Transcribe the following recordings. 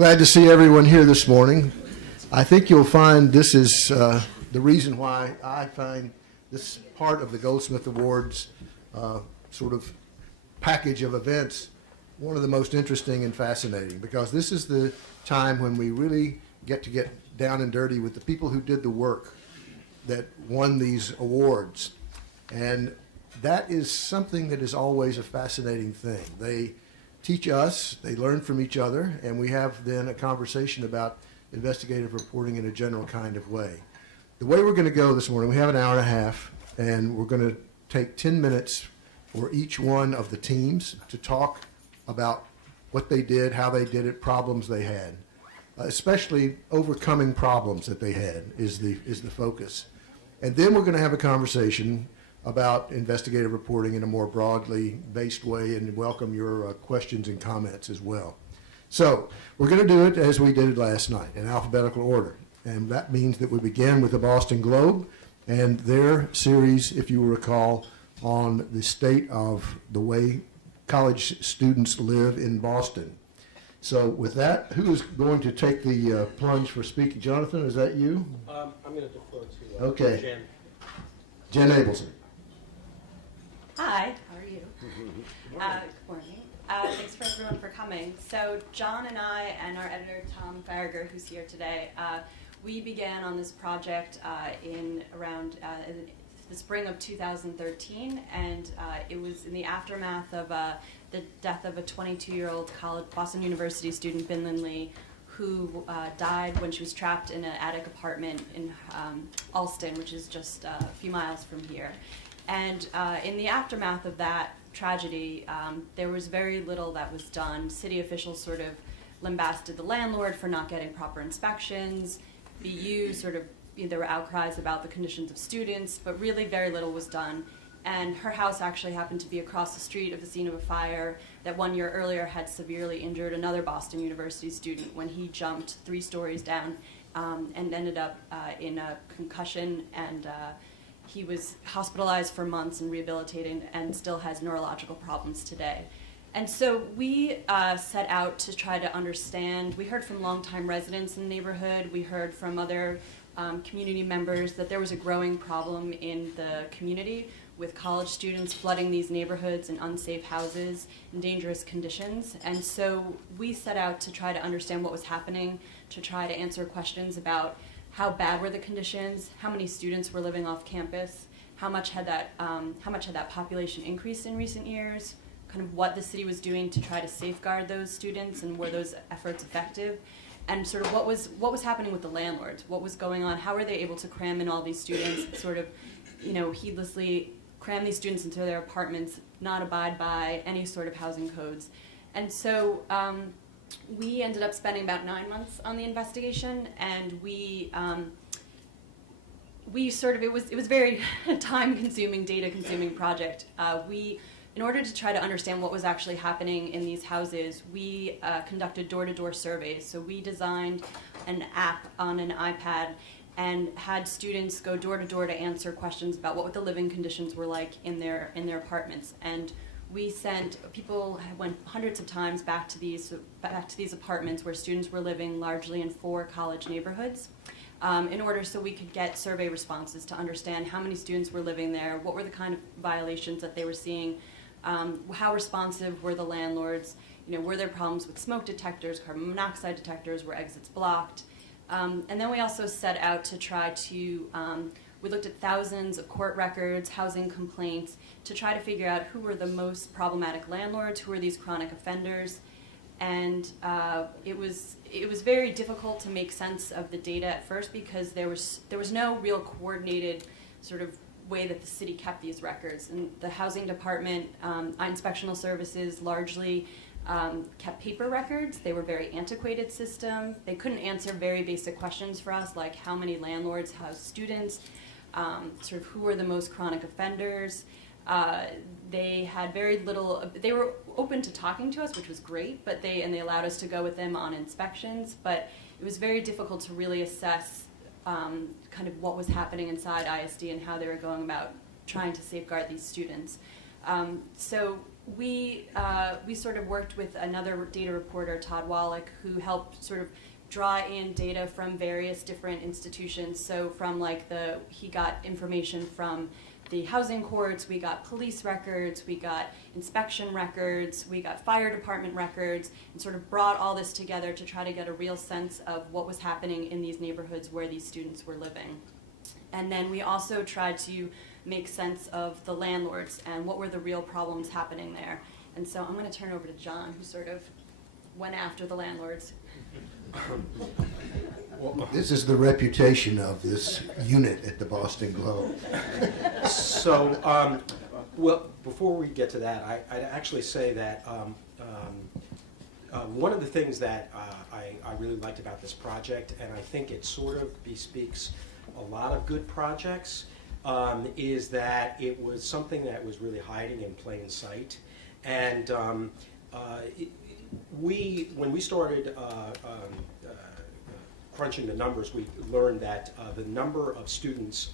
Glad to see everyone here this morning. I think you'll find this is the reason why I find this part of the Goldsmith Awards sort of package of events one of the most interesting and fascinating, because this is the time when we really get down and dirty with the people who did the work that won these awards. And that is something that is always a fascinating thing. They teach us, they learn from each other, and we have then a conversation about investigative reporting in a general kind of way. The way we're going to go this morning, we have an hour and a half, and we're going to take 10 minutes for each one of the teams to talk about what they did, how they did it, problems they had. Especially overcoming problems that they had is the focus. And then we're going to have a conversation about investigative reporting in a more broadly based way, and welcome your questions and comments as well. So we're going to do it as we did it last night, in alphabetical order. And that means that we begin with the Boston Globe and their series, if you will recall, on the state of the way college students live in Boston. So with that, who is going to take the plunge for speaking? Jonathan, is that you? I'm going to defer to okay. Jen. Jen Abelson. Hi, how are you? Good morning. Thanks for everyone for coming. So John and I and our editor, Tom Farragher, who's here today, we began on this project in around the spring of 2013, and it was in the aftermath of the death of a 22-year-old Boston University student, Binlin Lee, who died when she was trapped in an attic apartment in Alston, which is just a few miles from here. And in the aftermath of that tragedy, there was very little that was done. City officials sort of lambasted the landlord for not getting proper inspections. BU sort of, there were outcries about the conditions of students, but really very little was done. And her house actually happened to be across the street of the scene of a fire that 1 year earlier had severely injured another Boston University student when he jumped 3 stories down and ended up in a concussion, and he was hospitalized for months and rehabilitated and still has neurological problems today. And so we set out to try to understand. We heard from longtime residents in the neighborhood. We heard from other community members that there was a growing problem in the community with college students flooding these neighborhoods in unsafe houses in dangerous conditions. And so we set out to try to understand what was happening, to try to answer questions about how bad were the conditions, how many students were living off campus, how much had that population increased in recent years, kind of what the city was doing to try to safeguard those students, and were those efforts effective, and sort of what was happening with the landlords, what was going on, how were they able to cram in all these students, sort of, heedlessly cram these students into their apartments, not abide by any sort of housing codes. And so we ended up spending about 9 months on the investigation, and it was very time-consuming, data-consuming project. In order to try to understand what was actually happening in these houses, we conducted door-to-door surveys. So we designed an app on an iPad and had students go door to door to answer questions about what the living conditions were like in their apartments. And people went hundreds of times back to these apartments where students were living largely in 4 college neighborhoods, in order so we could get survey responses to understand how many students were living there, what were the kind of violations that they were seeing, how responsive were the landlords, were there problems with smoke detectors, carbon monoxide detectors, were exits blocked. And then we also set out to try to, we looked at thousands of court records, housing complaints, to try to figure out who were the most problematic landlords, who were these chronic offenders. And it was very difficult to make sense of the data at first, because there was no real coordinated sort of way that the city kept these records. And the housing department, inspectional services largely kept paper records. They were a very antiquated system. They couldn't answer very basic questions for us, like how many landlords house students, sort of who were the most chronic offenders. They had very little, they were open to talking to us, which was great, but they allowed us to go with them on inspections, but it was very difficult to really assess kind of what was happening inside ISD and how they were going about trying to safeguard these students. So we sort of worked with another data reporter, Todd Wallach, who helped sort of draw in data from various different institutions. So from he got information from the housing courts, we got police records, we got inspection records, we got fire department records, and sort of brought all this together to try to get a real sense of what was happening in these neighborhoods where these students were living. And then we also tried to make sense of the landlords and what were the real problems happening there. And so I'm going to turn over to John, who sort of went after the landlords. This is the reputation of this unit at the Boston Globe. So, well, before we get to that, I'd actually say that one of the things that I really liked about this project, and I think it sort of bespeaks a lot of good projects, is that it was something that was really hiding in plain sight. And when we started crunching the numbers, we learned that the number of students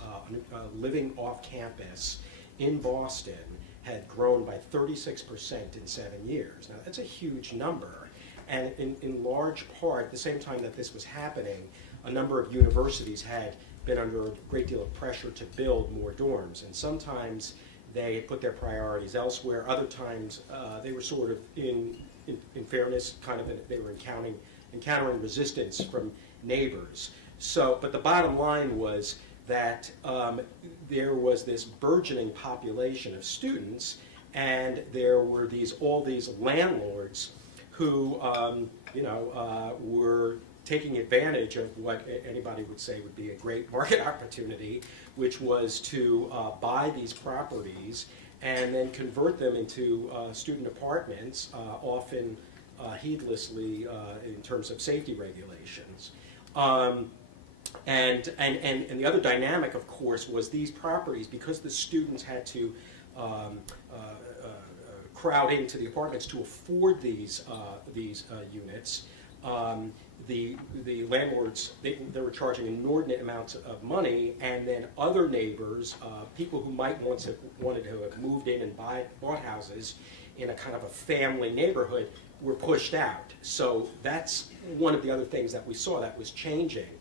living off campus in Boston had grown by 36% in 7 years. Now, that's a huge number. And in large part, at the same time that this was happening, a number of universities had been under a great deal of pressure to build more dorms. And sometimes they put their priorities elsewhere. Other times, they were sort of, in fairness, they were encountering resistance from neighbors. So, but the bottom line was that there was this burgeoning population of students, and there were all these landlords who, were taking advantage of what anybody would say would be a great market opportunity, which was to buy these properties and then convert them into student apartments, often heedlessly in terms of safety regulations. And the other dynamic, of course, was these properties, because the students had to crowd into the apartments to afford these units. The landlords, they were charging inordinate amounts of money, and then other neighbors, people who might wanted to have moved in and bought houses in a kind of a family neighborhood, were pushed out. So that's one of the other things that we saw that was changing.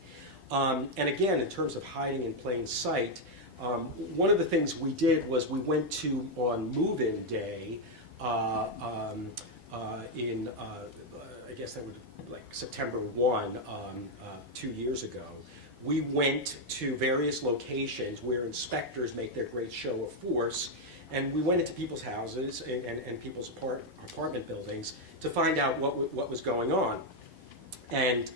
And again, in terms of hiding in plain sight, one of the things we did was we went to, on move-in day, I guess that would like September 1, 2 years ago, we went to various locations where inspectors make their great show of force, and we went into people's houses and people's apartment buildings to find out what was going on. And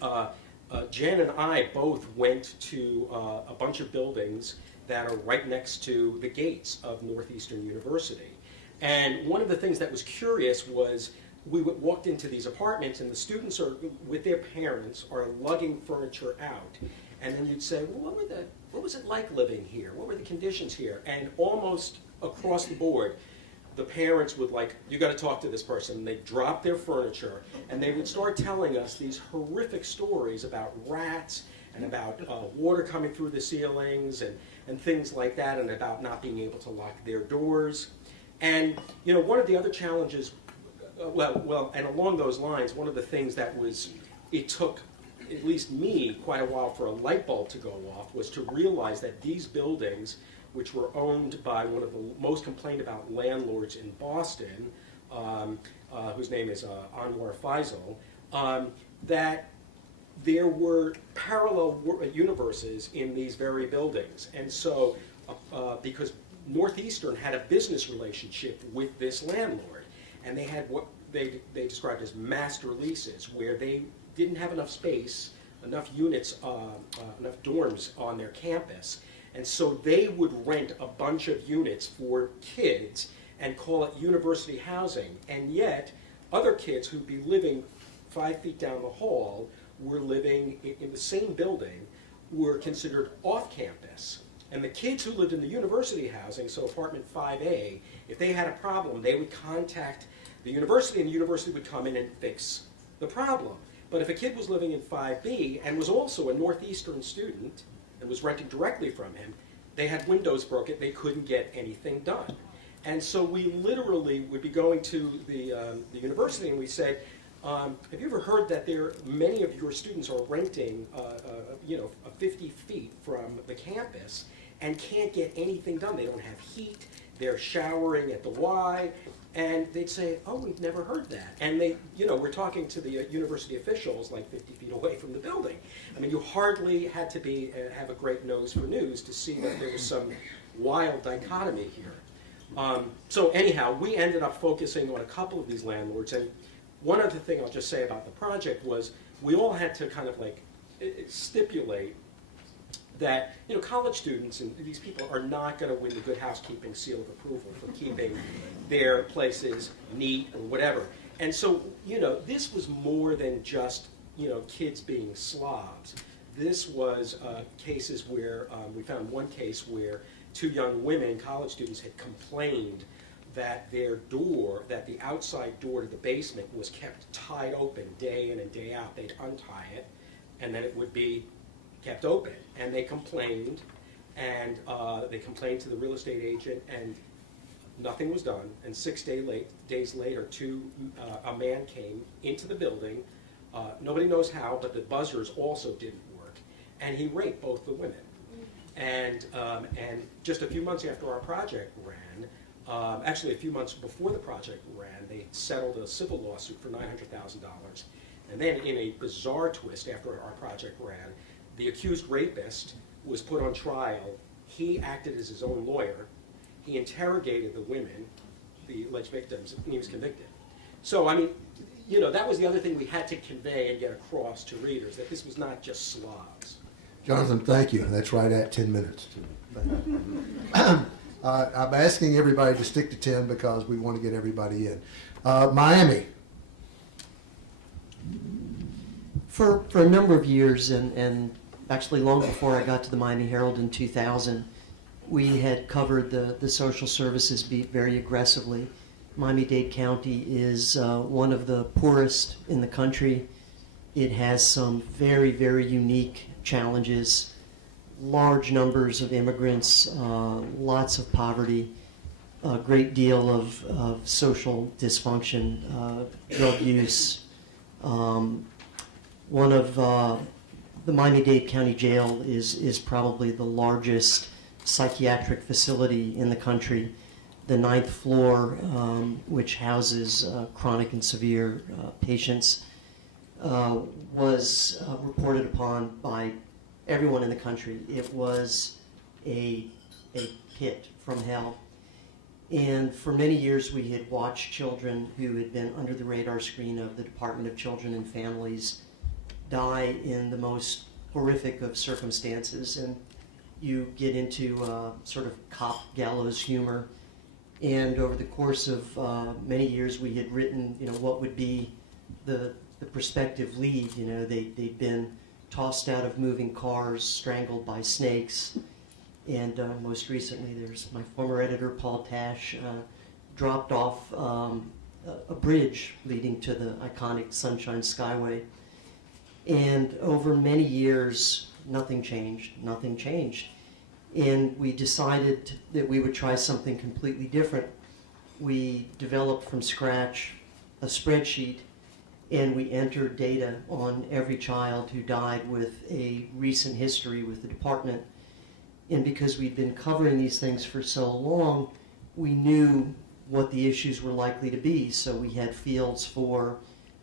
Jan and I both went to a bunch of buildings that are right next to the gates of Northeastern University. And one of the things that was curious was we walked into these apartments, and the students are with their parents are lugging furniture out, and then you'd say, well, what was it like living here? What were the conditions here? And almost across the board, the parents would you got to talk to this person. And they'd drop their furniture, and they would start telling us these horrific stories about rats and about water coming through the ceilings and things like that, and about not being able to lock their doors. And one of the other challenges, and along those lines, one of the things that it took at least me quite a while for a light bulb to go off, was to realize that these buildings, which were owned by one of the most complained about landlords in Boston, whose name is Anwar Faisal, that there were parallel universes in these very buildings. And so, because Northeastern had a business relationship with this landlord, and they had what they described as master leases, where they didn't have enough space, enough units, enough dorms on their campus, and so they would rent a bunch of units for kids and call it university housing, and yet other kids who'd be living 5 feet down the hall were living in the same building, were considered off campus. And the kids who lived in the university housing, so apartment 5A, if they had a problem, they would contact the university, and the university would come in and fix the problem. But if a kid was living in 5B and was also a Northeastern student and was renting directly from him, they had windows broken, they couldn't get anything done. And so we literally would be going to the university, and we said, have you ever heard that many of your students are renting, 50 feet from the campus and can't get anything done? They don't have heat. They're showering at the Y. And they'd say, oh, we've never heard that. And we're talking to the university officials like 50 feet away from the building. I mean, you hardly had to have a great nose for news to see that there was some wild dichotomy here. So anyhow, we ended up focusing on a couple of these landlords. And one other thing I'll just say about the project was we all had to kind of like stipulate that college students and these people are not going to win the Good Housekeeping seal of approval for keeping their places neat or whatever. And so this was more than just kids being slobs. This was cases where we found one case where 2 young women, college students, had complained that the outside door to the basement was kept tied open day in and day out. They'd untie it, and then it would be kept open. And they complained, and they complained to the real estate agent, and nothing was done. And 6 days later, a man came into the building. Nobody knows how, but the buzzers also didn't work, and he raped both the women. And just a few months after our project ran, actually a few months before the project ran, they settled a civil lawsuit for $900,000. And then in a bizarre twist after our project ran, the accused rapist was put on trial. He acted as his own lawyer. He interrogated the women, the alleged victims, and he was convicted. So, I mean, that was the other thing we had to convey and get across to readers, that this was not just slobs. Jonathan, thank you. That's right at 10 minutes. I'm asking everybody to stick to 10 because we want to get everybody in. Miami. For a number of years, and actually long before I got to the Miami Herald in 2000, we had covered the social services beat very aggressively. Miami-Dade County is one of the poorest in the country. It has some very, very unique challenges, large numbers of immigrants, lots of poverty, a great deal of social dysfunction, drug use. One of the Miami-Dade County Jail is probably the largest psychiatric facility in the country. The 9th floor, which houses chronic and severe patients, was reported upon by everyone in the country. It was a pit from hell. And for many years we had watched children who had been under the radar screen of the Department of Children and Families die in the most horrific of circumstances. And you get into sort of cop gallows humor. And over the course of many years we had written, what would be the prospective lead. They'd been tossed out of moving cars, strangled by snakes. And most recently, there's my former editor, Paul Tash, dropped off a bridge leading to the iconic Sunshine Skyway. And over many years, nothing changed. And we decided that we would try something completely different. We developed from scratch a spreadsheet, and we entered data on every child who died with a recent history with the department. And because we'd been covering these things for so long, we knew what the issues were likely to be. So we had fields for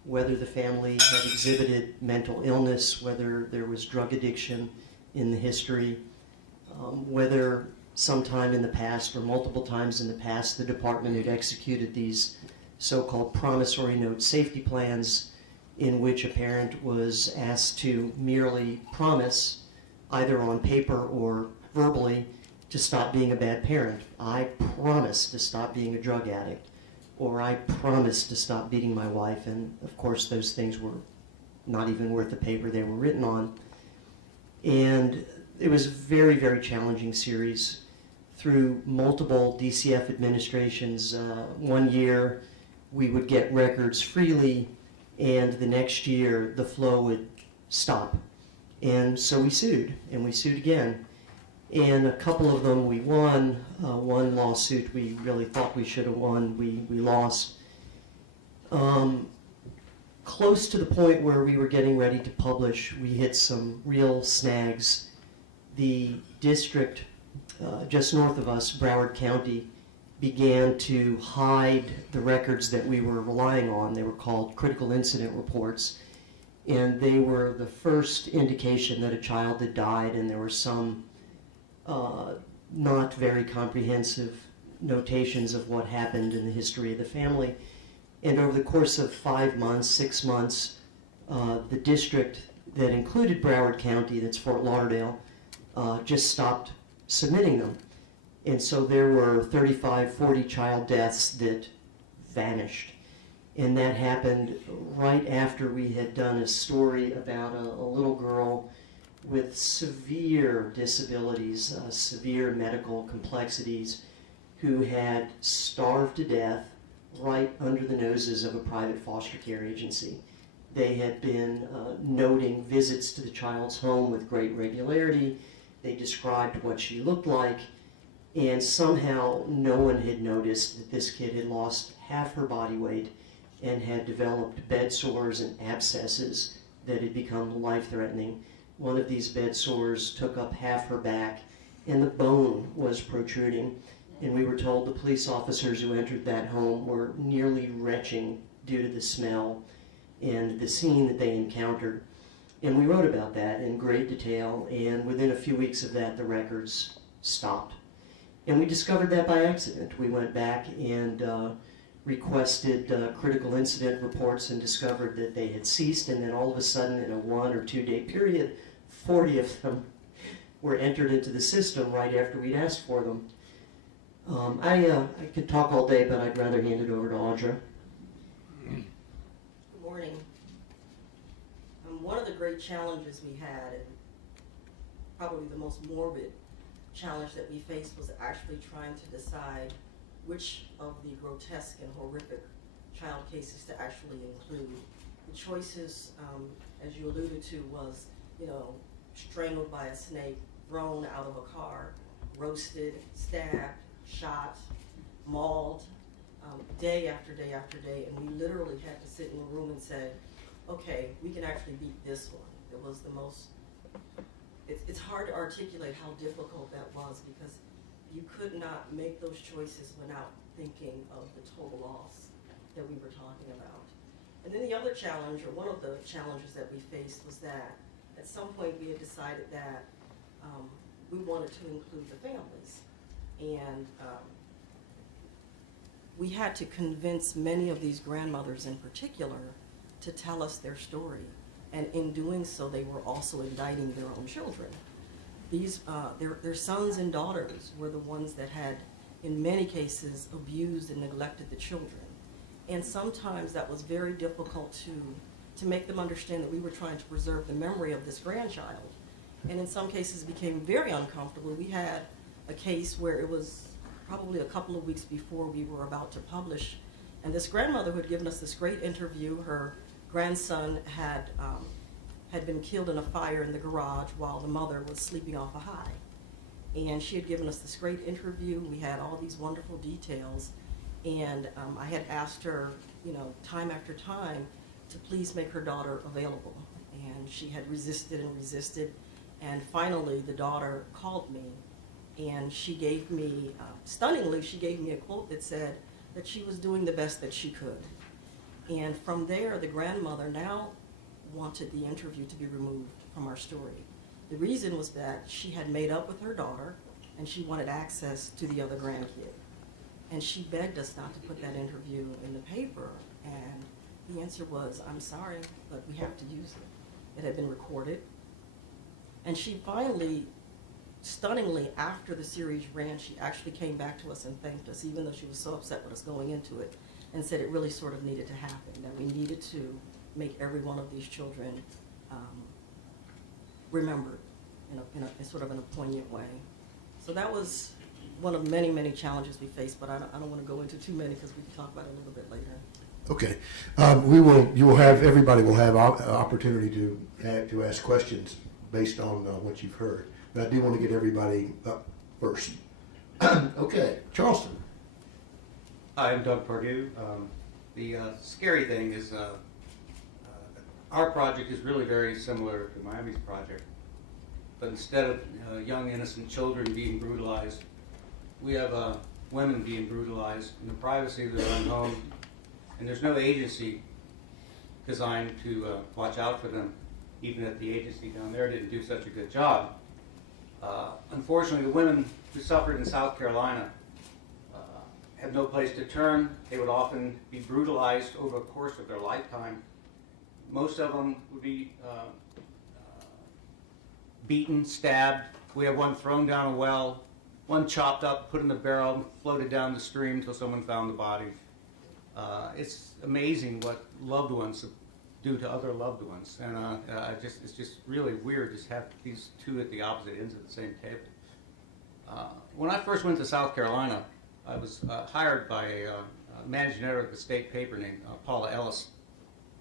whether the family had exhibited mental illness, whether there was drug addiction in the history, whether sometime in the past or multiple times in the past the department had executed these so-called promissory note safety plans in which a parent was asked to merely promise, either on paper or verbally, to stop being a bad parent. I promise to stop being a drug addict, or I promise to stop beating my wife. And of course those things were not even worth the paper they were written on. And it was a very, very challenging series through multiple DCF administrations. One year we would get records freely, and the next year the flow would stop. And so we sued, and we sued again. And a couple of them we won. One lawsuit we really thought we should have won, we lost. Close to the point where we were getting ready to publish, we hit some real snags. The district just north of us, Broward County, began to hide the records that we were relying on. They were called critical incident reports, and they were the first indication that a child had died, and there were some not very comprehensive notations of what happened in the history of the family. And over the course of 5 months, 6 months, the district that included Broward County, that's Fort Lauderdale, just stopped submitting them. And so there were 35, 40 child deaths that vanished. And that happened right after we had done a story about a little girl with severe disabilities, severe medical complexities, who had starved to death right under the noses of a private foster care agency. They had been noting visits to the child's home with great regularity. They described what she looked like, and somehow no one had noticed that this kid had lost half her body weight and had developed bed sores and abscesses that had become life-threatening. One of these bed sores took up half her back, and the bone was protruding. And we were told the police officers who entered that home were nearly retching due to the smell and the scene that they encountered. And we wrote about that in great detail, and within a few weeks of that, the records stopped. And we discovered that by accident. We went back and requested critical incident reports and discovered that they had ceased, and then all of a sudden, in a 1 or 2 day period, 40 of them were entered into the system right after we'd asked for them. I could talk all day, but I'd rather hand it over to Audra. Good morning. One of the great challenges we had, and probably the most morbid challenge that we faced, was actually trying to decide which of the grotesque and horrific child cases to actually include. The choices, as you alluded to, was, strangled by a snake, thrown out of a car, roasted, stabbed, shot, mauled, day after day after day, and we literally had to sit in a room and say, okay, we can actually beat this one. It was the most, it's hard to articulate how difficult that was, because you could not make those choices without thinking of the total loss that we were talking about. And then the other challenge, or one of the challenges that we faced, was that at some point we had decided that we wanted to include the families. And we had to convince many of these grandmothers in particular to tell us their story. And in doing so, they were also indicting their own children. These, their sons and daughters were the ones that had, in many cases, abused and neglected the children. And sometimes that was very difficult to make them understand that we were trying to preserve the memory of this grandchild. And in some cases it became very uncomfortable. We had a case where it was probably a couple of weeks before we were about to publish, and this grandmother who had given us this great interview, her grandson had been killed in a fire in the garage while the mother was sleeping off a high. And she had given us this great interview. We had all these wonderful details, and I had asked her, time after time, to please make her daughter available. And she had resisted and resisted, and finally the daughter called me, and she gave me, stunningly, she gave me a quote that said that she was doing the best that she could. And from there, the grandmother now wanted the interview to be removed from our story. The reason was that she had made up with her daughter, and she wanted access to the other grandkid. And she begged us not to put that interview in the paper, and the answer was, I'm sorry, but we have to use it. It had been recorded. And she finally, stunningly, after the series ran, she actually came back to us and thanked us, even though she was so upset with us going into it, and said it really sort of needed to happen, that we needed to make every one of these children remembered in sort of in a poignant way. So that was one of many, many challenges we faced, but I don't want to go into too many because we can talk about it a little bit later. Okay. Everybody will have opportunity to ask questions based on what you've heard. But I do want to get everybody up first. Okay, Charleston. Hi, I'm Doug Pardue. The scary thing is our project is really very similar to Miami's project. But instead of young, innocent children being brutalized, we have women being brutalized in the privacy of their own home. And there's no agency designed to watch out for them, even if the agency down there didn't do such a good job. Unfortunately, the women who suffered in South Carolina have no place to turn. They would often be brutalized over the course of their lifetime. Most of them would be beaten, stabbed. We have one thrown down a well, one chopped up, put in the barrel, and floated down the stream until someone found the body. It's amazing what loved ones do to other loved ones, and it's just really weird to have these two at the opposite ends of the same table. When I first went to South Carolina, I was hired by a managing editor of the state paper named Paula Ellis,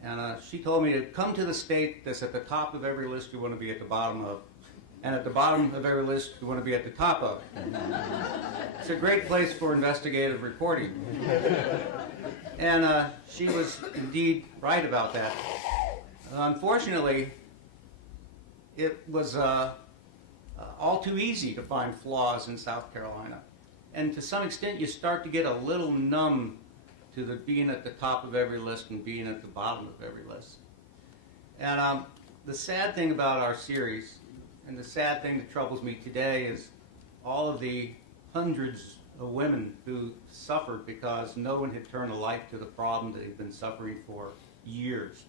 and she told me to come to the state that's at the top of every list you want to be at the bottom of, and at the bottom of every list you want to be at the top of. It's a great place for investigative reporting. And she was indeed right about that. Unfortunately, it was all too easy to find flaws in South Carolina. And to some extent, you start to get a little numb to the being at the top of every list and being at the bottom of every list. And the sad thing about our series, and the sad thing that troubles me today, is all of the hundreds of women who suffered because no one had turned a light to the problem that they'd been suffering for years.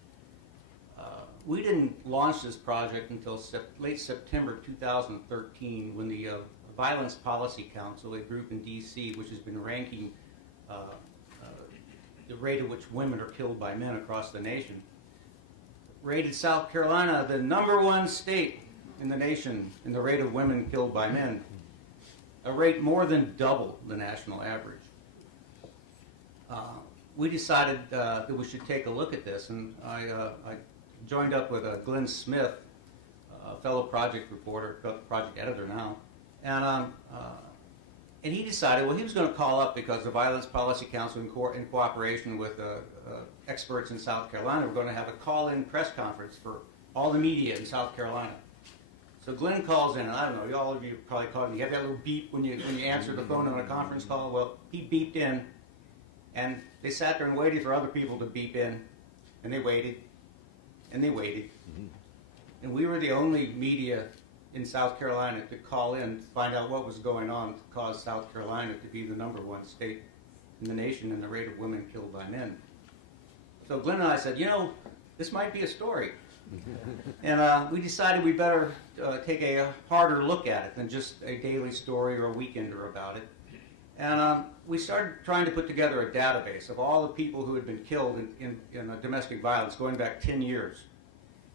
We didn't launch this project until late September 2013, when the Violence Policy Council, a group in D.C. which has been ranking the rate at which women are killed by men across the nation, rated South Carolina the #1 state in the nation in the rate of women killed by men, a rate more than double the national average. We decided that we should take a look at this, and I joined up with Glenn Smith, a fellow project reporter, project editor now, and he decided, well, he was going to call up, because the Violence Policy Council, in cooperation with experts in South Carolina, were going to have a call-in press conference for all the media in South Carolina. So Glenn calls in, and I don't know, all of you probably called him. You have that little beep when you answer the phone on a conference call. Well, he beeped in, and they sat there and waited for other people to beep in, and they waited, and they waited. Mm-hmm. And we were the only media in South Carolina to call in to find out what was going on to cause South Carolina to be the #1 state in the nation in the rate of women killed by men. So Glenn and I said, this might be a story. And we decided we better take a harder look at it than just a daily story or a weekender about it. And we started trying to put together a database of all the people who had been killed in domestic violence going back 10 years.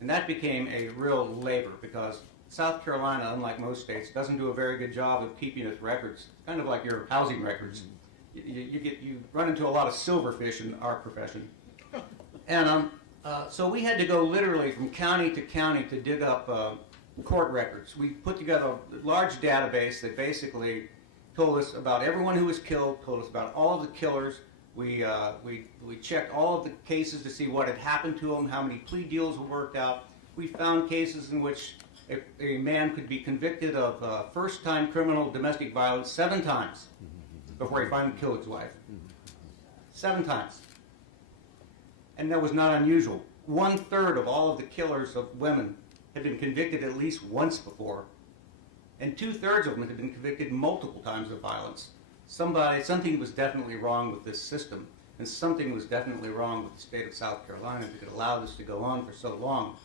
And that became a real labor, because South Carolina, unlike most states, doesn't do a very good job of keeping its records. It's kind of like your housing records. You run into a lot of silverfish in our profession. And so we had to go literally from county to county to dig up court records. We put together a large database that basically told us about everyone who was killed, told us about all of the killers. We checked all of the cases to see what had happened to them, how many plea deals were worked out. We found cases in which a man could be convicted of first-time criminal domestic violence 7 times before he finally killed his wife. 7 times. And that was not unusual. 1/3 of all of the killers of women had been convicted at least once before. And 2/3 of them had been convicted multiple times of violence. Something was definitely wrong with this system, and something was definitely wrong with the state of South Carolina that could allow this to go on for so long.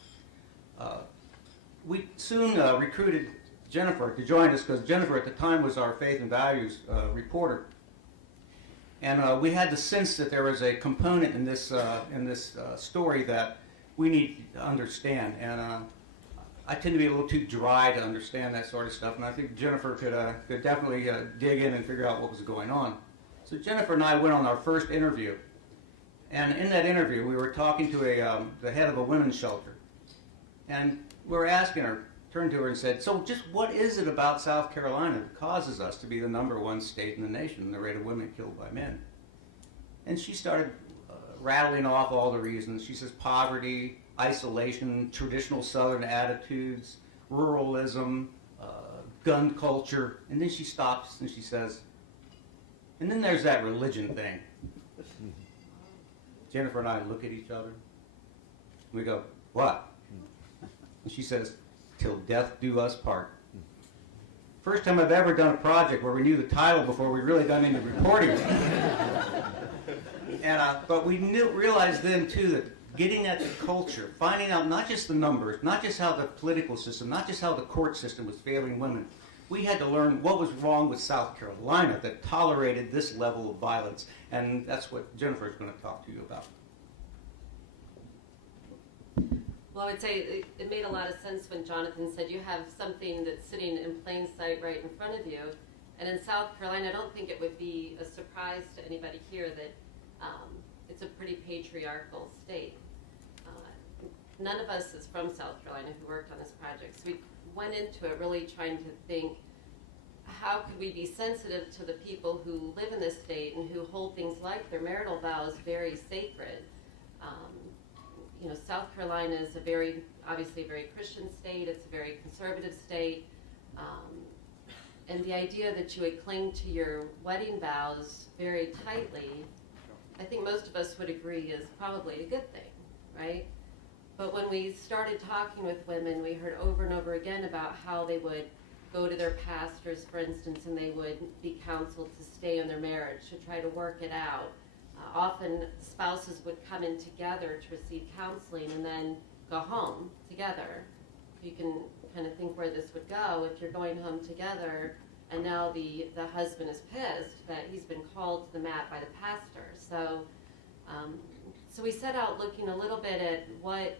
We soon recruited Jennifer to join us, because Jennifer at the time was our faith and values reporter. And we had the sense that there was a component in this story that we need to understand. And I tend to be a little too dry to understand that sort of stuff, and I think Jennifer could definitely dig in and figure out what was going on. So Jennifer and I went on our first interview, and in that interview we were talking to the head of a women's shelter, and we were asking her, turned to her and said, so just what is it about South Carolina that causes us to be the #1 state in the nation in the rate of women killed by men? And she started rattling off all the reasons. She says poverty, isolation, traditional Southern attitudes, ruralism, gun culture, and then she stops and she says, and then there's that religion thing. Jennifer and I look at each other. We go, what? And she says, till death do us part. First time I've ever done a project where we knew the title before we really done any reporting. But we realized then too that getting at the culture, finding out not just the numbers, not just how the political system, not just how the court system was failing women, we had to learn what was wrong with South Carolina that tolerated this level of violence. And that's what Jennifer is going to talk to you about. Well, I would say it made a lot of sense when Jonathan said you have something that's sitting in plain sight right in front of you. And in South Carolina, I don't think it would be a surprise to anybody here that it's a pretty patriarchal state. None of us is from South Carolina who worked on this project. So we went into it really trying to think, how could we be sensitive to the people who live in this state and who hold things like their marital vows very sacred? You know, South Carolina is obviously a very Christian state. It's a very conservative state. And the idea that you would cling to your wedding vows very tightly, I think most of us would agree is probably a good thing, right? But when we started talking with women, we heard over and over again about how they would go to their pastors, for instance, and they would be counseled to stay in their marriage, to try to work it out. Often spouses would come in together to receive counseling and then go home together. You can kind of think where this would go if you're going home together and now the husband is pissed that he's been called to the mat by the pastor. So we set out looking a little bit at what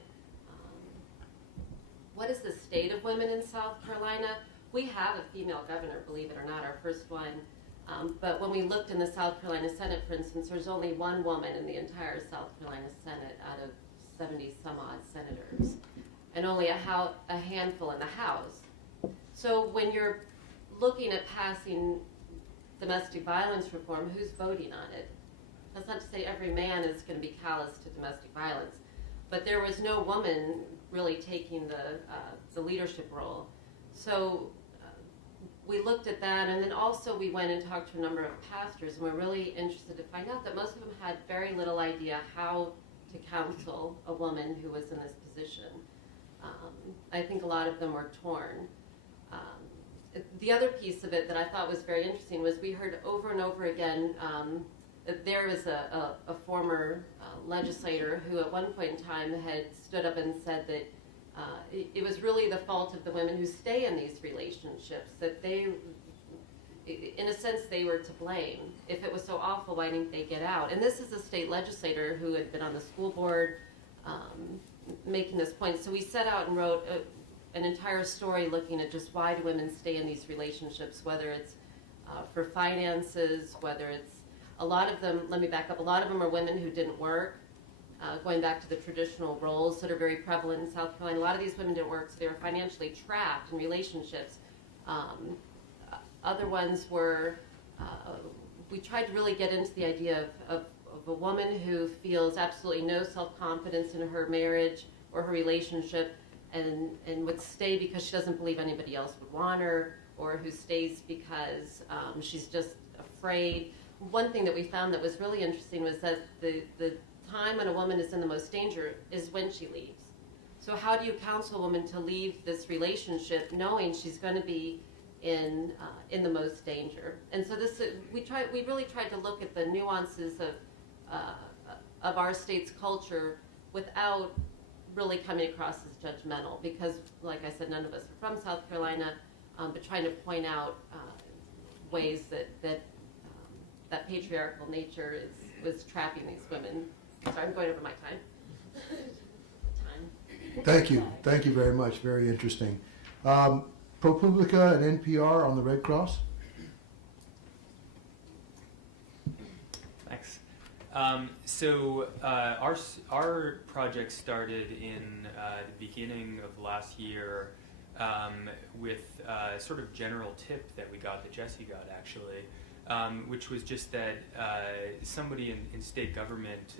is the state of women in South Carolina. We have a female governor, believe it or not, our first one. But when we looked in the South Carolina Senate, for instance, there's only one woman in the entire South Carolina Senate out of 70 some odd senators, and only a handful in the House. So when you're looking at passing domestic violence reform, who's voting on it? That's not to say every man is going to be callous to domestic violence, but there was no woman really taking the leadership role. So we looked at that, and then also we went and talked to a number of pastors, and we're really interested to find out that most of them had very little idea how to counsel a woman who was in this position. I think a lot of them were torn. The other piece of it that I thought was very interesting was we heard over and over again that there was a former legislator who at one point in time had stood up and said that it was really the fault of the women who stay in these relationships, that they, in a sense, they were to blame. If it was so awful, why didn't they get out? And this is a state legislator who had been on the school board making this point. So we set out and wrote an entire story looking at just why do women stay in these relationships, whether it's for finances, whether it's, a lot of them, let me back up, a lot of them are women who didn't work. Going back to the traditional roles that are very prevalent in South Carolina, a lot of these women didn't work, so they were financially trapped in relationships. Other ones were, we tried to really get into the idea of a woman who feels absolutely no self-confidence in her marriage or her relationship and would stay because she doesn't believe anybody else would want her, or who stays because she's just afraid. One thing that we found that was really interesting was that the time when a woman is in the most danger is when she leaves. So how do you counsel a woman to leave this relationship knowing she's going to be in the most danger? And so this we really tried to look at the nuances of our state's culture without really coming across as judgmental, because like I said, none of us are from South Carolina, but trying to point out ways that patriarchal nature was trapping these women. Sorry, I'm going over my time. Thank you. Thank you very much. Very interesting. ProPublica and NPR on the Red Cross. Thanks. So our project started in the beginning of last year with a sort of general tip that we got, that Jesse got actually, which was just that somebody in state government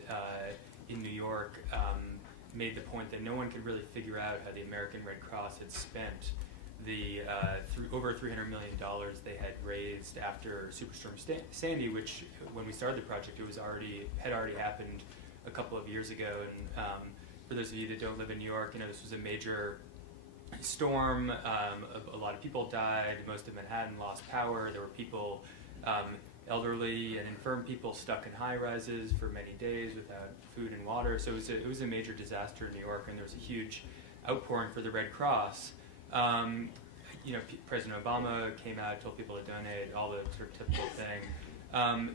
in New York made the point that no one could really figure out how the American Red Cross had spent the over $300 million they had raised after Superstorm Sandy, which when we started the project, it had already happened a couple of years ago. And for those of you that don't live in New York, this was a major storm. A lot of people died. Most of Manhattan lost power. There were people, elderly and infirm people, stuck in high rises for many days without food and water. So it was a major disaster in New York, and there was a huge outpouring for the Red Cross. President Obama came out, told people to donate, all the sort of typical thing.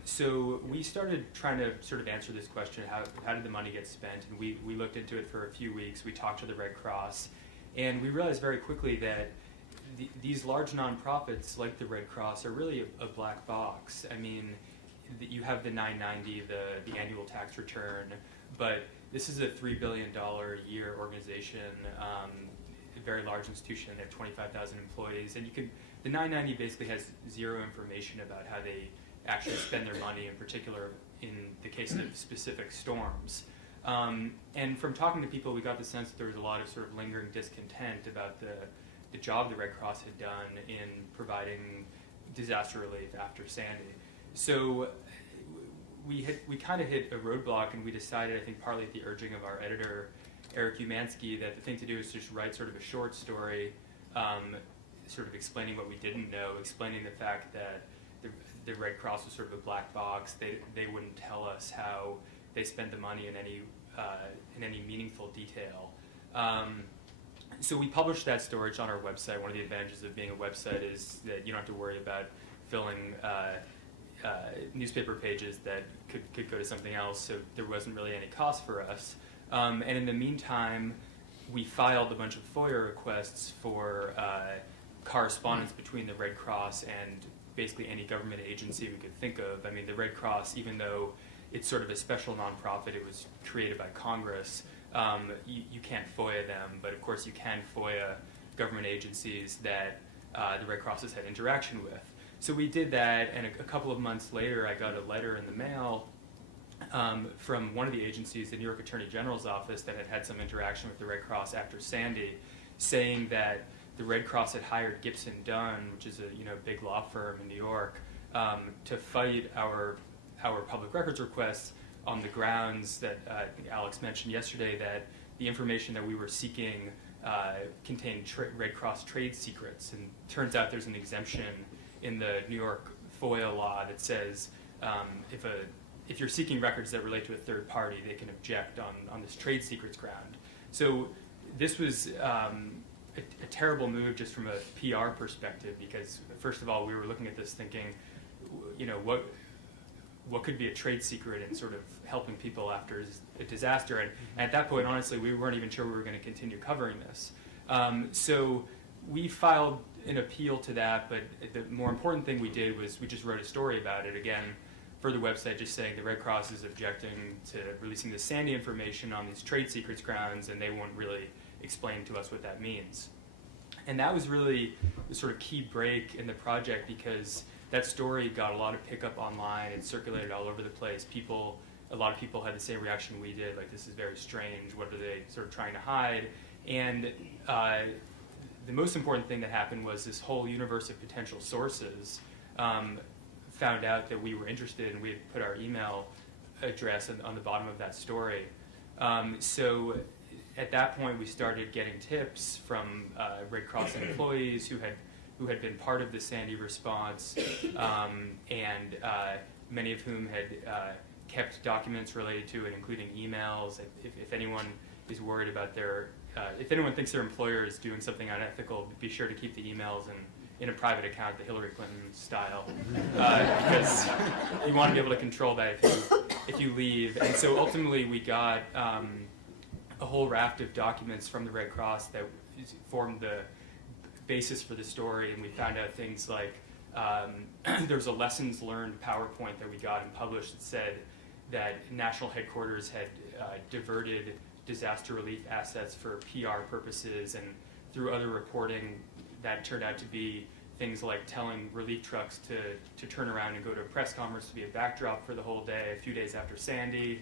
So we started trying to sort of answer this question: how did the money get spent? And we looked into it for a few weeks. We talked to the Red Cross, and we realized very quickly that these large nonprofits like the Red Cross are really a black box. I mean, you have the 990, the annual tax return, but this is a $3 billion a year organization, a very large institution. They have 25,000 employees, and the 990 basically has zero information about how they actually spend their money, in particular in the case of specific storms. And from talking to people, we got the sense that there was a lot of sort of lingering discontent about the job the Red Cross had done in providing disaster relief after Sandy. So we kind of hit a roadblock, and we decided, I think partly at the urging of our editor, Eric Umansky, that the thing to do is just write sort of a short story, sort of explaining what we didn't know, explaining the fact that the Red Cross was sort of a black box. They wouldn't tell us how they spent the money in any meaningful detail. So we published that story on our website. One of the advantages of being a website is that you don't have to worry about filling newspaper pages that could go to something else, so there wasn't really any cost for us. And in the meantime, we filed a bunch of FOIA requests for correspondence between the Red Cross and basically any government agency we could think of. I mean, the Red Cross, even though it's sort of a special nonprofit, it was created by Congress, you can't FOIA them, but of course you can FOIA government agencies that the Red Cross has had interaction with. So we did that, and a couple of months later I got a letter in the mail from one of the agencies, the New York Attorney General's office, that had some interaction with the Red Cross after Sandy, saying that the Red Cross had hired Gibson Dunn, which is a big law firm in New York, to fight our public records requests on the grounds that I think Alex mentioned yesterday, that the information that we were seeking contained Red Cross trade secrets. And turns out there's an exemption in the New York FOIA law that says if you're seeking records that relate to a third party, they can object on this trade secrets ground. So this was a terrible move just from a PR perspective, because first of all, we were looking at this thinking, what could be a trade secret in sort of helping people after a disaster? And at that point, honestly, we weren't even sure we were going to continue covering this. So we filed an appeal to that, but the more important thing we did was we just wrote a story about it, again, for the website, just saying the Red Cross is objecting to releasing the Sandy information on these trade secrets grounds, and they won't really explain to us what that means. And that was really the sort of key break in the project, because that story got a lot of pickup online and circulated all over the place. A lot of people had the same reaction we did, like, this is very strange, what are they sort of trying to hide? And the most important thing that happened was this whole universe of potential sources found out that we were interested, and we had put our email address on the bottom of that story. So at that point, we started getting tips from Red Cross employees who had been part of the Sandy response, and many of whom had kept documents related to it, including emails. If anyone is worried about if anyone thinks their employer is doing something unethical, be sure to keep the emails in a private account, the Hillary Clinton style, because you want to be able to control that if you leave. And so ultimately we got a whole raft of documents from the Red Cross that formed the basis for the story, and we found out things like there was a lessons learned PowerPoint that we got and published that said that national headquarters had diverted disaster relief assets for PR purposes, and through other reporting that turned out to be things like telling relief trucks to turn around and go to a press conference to be a backdrop for the whole day a few days after Sandy.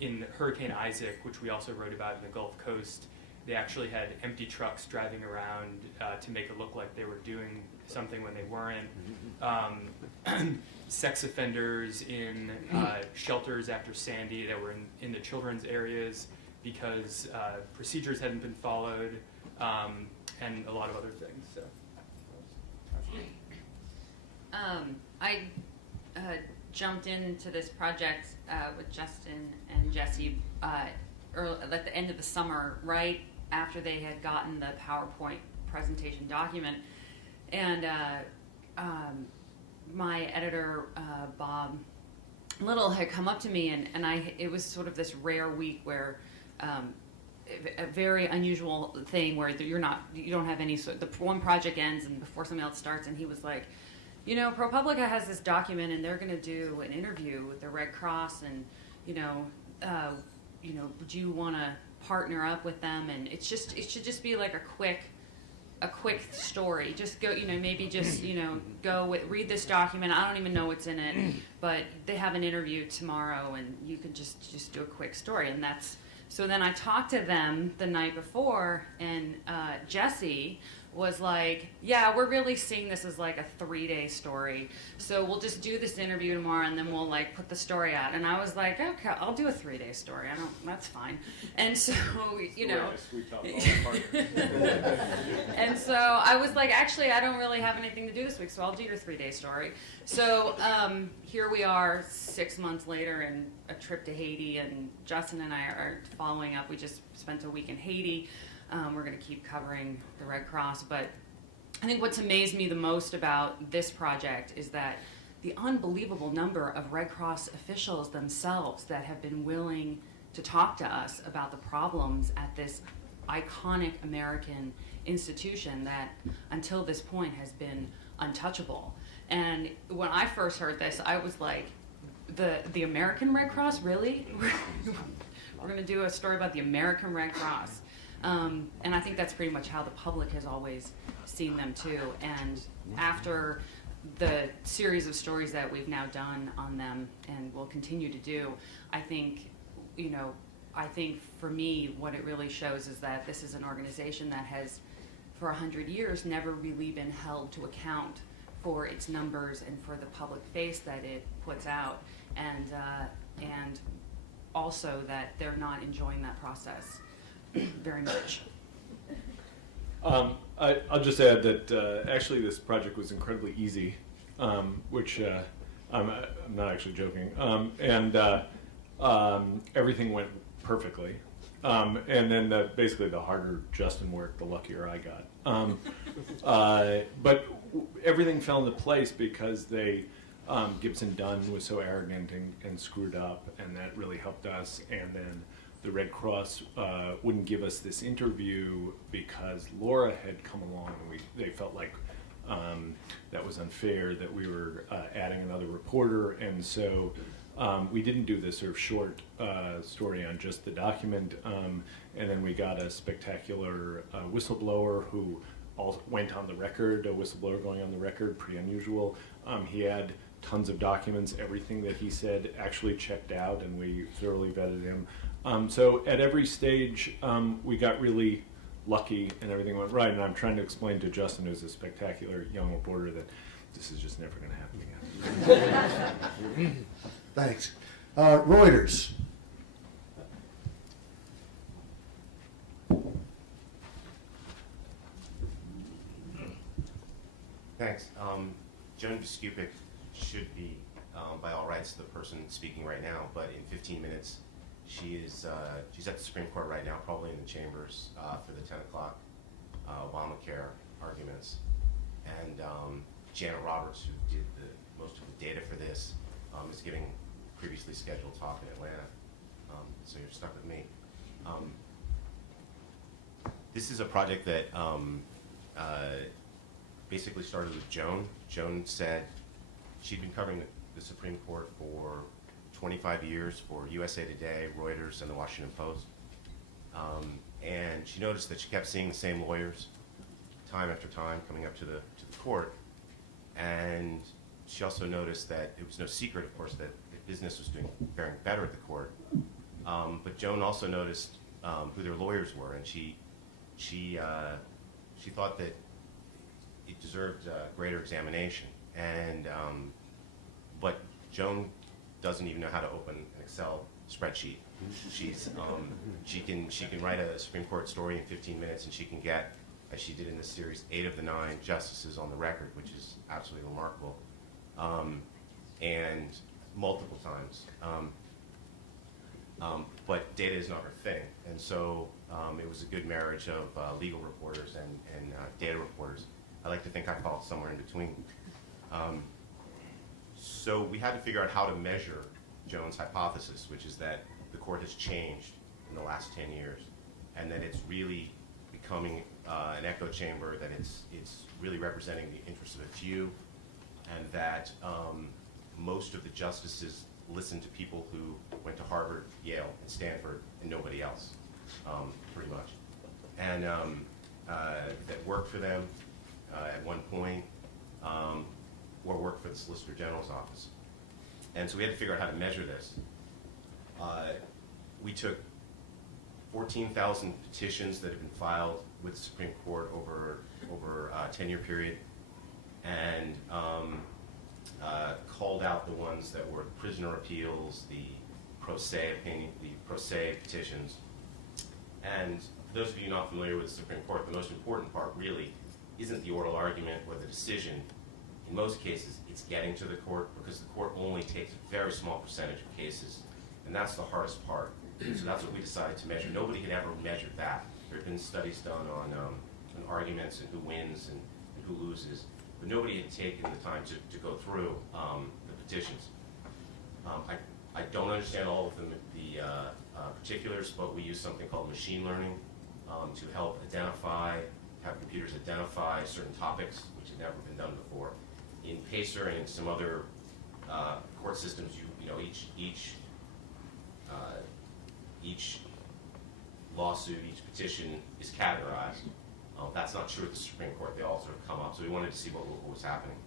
In Hurricane Isaac, which we also wrote about in the Gulf Coast, they actually had empty trucks driving around to make it look like they were doing something when they weren't. Sex offenders in shelters after Sandy that were in the children's areas because procedures hadn't been followed, and a lot of other things. So. I jumped into this project with Justin and Jesse at the end of the summer, right after they had gotten the PowerPoint presentation document. And my editor, Bob Little, had come up to me, and it was sort of this rare week where a very unusual thing where you don't have any the one project ends and before something else starts, and he was like, you know, ProPublica has this document and they're going to do an interview with the Red Cross, and would you want to partner up with them? And it should just be like a quick story. Just go, maybe just read this document. I don't even know what's in it, but they have an interview tomorrow, and you could just do a quick story. And so then I talked to them the night before, and Jesse was like, yeah, we're really seeing this as like a 3-day story. So we'll just do this interview tomorrow, and then we'll like put the story out. And I was like, okay, I'll do a 3-day story. That's fine. And so, and so I was like, actually, I don't really have anything to do this week, so I'll do your 3-day story. So here we are 6 months later, and a trip to Haiti, and Justin and I are following up. We just spent a week in Haiti. We're going to keep covering the Red Cross, but I think what's amazed me the most about this project is that the unbelievable number of Red Cross officials themselves that have been willing to talk to us about the problems at this iconic American institution that until this point has been untouchable. And when I first heard this, I was like, the American Red Cross, really? We're going to do a story about the American Red Cross. And I think that's pretty much how the public has always seen them too. And after the series of stories that we've now done on them and will continue to do, I think for me, what it really shows is that this is an organization that has, for 100 years, never really been held to account for its numbers and for the public face that it puts out, and also that they're not enjoying that process very much. I'll just add that actually this project was incredibly easy, which I'm not actually joking, and everything went perfectly. And then basically the harder Justin worked, the luckier I got. But everything fell into place because Gibson Dunn was so arrogant and screwed up, and that really helped us. And then the Red Cross wouldn't give us this interview because Laura had come along, and they felt like that was unfair, that we were adding another reporter, and so we didn't do this sort of short story on just the document, and then we got a spectacular whistleblower who went on the record, a whistleblower going on the record, pretty unusual. He had tons of documents, everything that he said actually checked out, and we thoroughly vetted him. So at every stage, we got really lucky and everything went right, and I'm trying to explain to Justin, who's a spectacular young reporter, that this is just never going to happen again. Thanks. Reuters. Thanks. Joan Biskupik should be, by all rights, the person speaking right now, but in 15 minutes, she's at the Supreme Court right now, probably in the chambers for the 10 o'clock Obamacare arguments. And Janet Roberts, who did most of the data for this, is giving previously scheduled talk in Atlanta. So you're stuck with me. This is a project that basically started with Joan. Joan said she'd been covering the Supreme Court for 25 years for USA Today, Reuters, and the Washington Post. And she noticed that she kept seeing the same lawyers time after time coming up to the court. And she also noticed that it was no secret, of course, that the business was faring better at the court. But Joan also noticed who their lawyers were, and she thought that it deserved greater examination. And but Joan doesn't even know how to open an Excel spreadsheet. She can write a Supreme Court story in 15 minutes, and she can get, as she did in this series, 8 of the 9 justices on the record, which is absolutely remarkable, and multiple times. But data is not her thing, and so it was a good marriage of legal reporters and data reporters. I like to think I fall somewhere in between. So we had to figure out how to measure Joan's hypothesis, which is that the court has changed in the last 10 years, and that it's really becoming an echo chamber, that it's really representing the interests of a few, and that most of the justices listen to people who went to Harvard, Yale, and Stanford, and nobody else, pretty much. And that worked for them at one point, or worked for the Solicitor General's office. And so we had to figure out how to measure this. We took 14,000 petitions that had been filed with the Supreme Court over a 10-year period, and called out the ones that were prisoner appeals, the pro se opinion, the pro se petitions. And for those of you not familiar with the Supreme Court, the most important part really isn't the oral argument or the decision. In most cases, it's getting to the court, because the court only takes a very small percentage of cases, and that's the hardest part. So that's what we decided to measure. Nobody had ever measured that. There have been studies done on arguments and who wins and who loses, but nobody had taken the time to go through the petitions. I don't understand all of the particulars, but we use something called machine learning to help have computers identify certain topics, which had never been done before. In PACER and in some other court systems, each lawsuit, each petition is categorized. That's not true at the Supreme Court. They all sort of come up. So we wanted to see what was happening.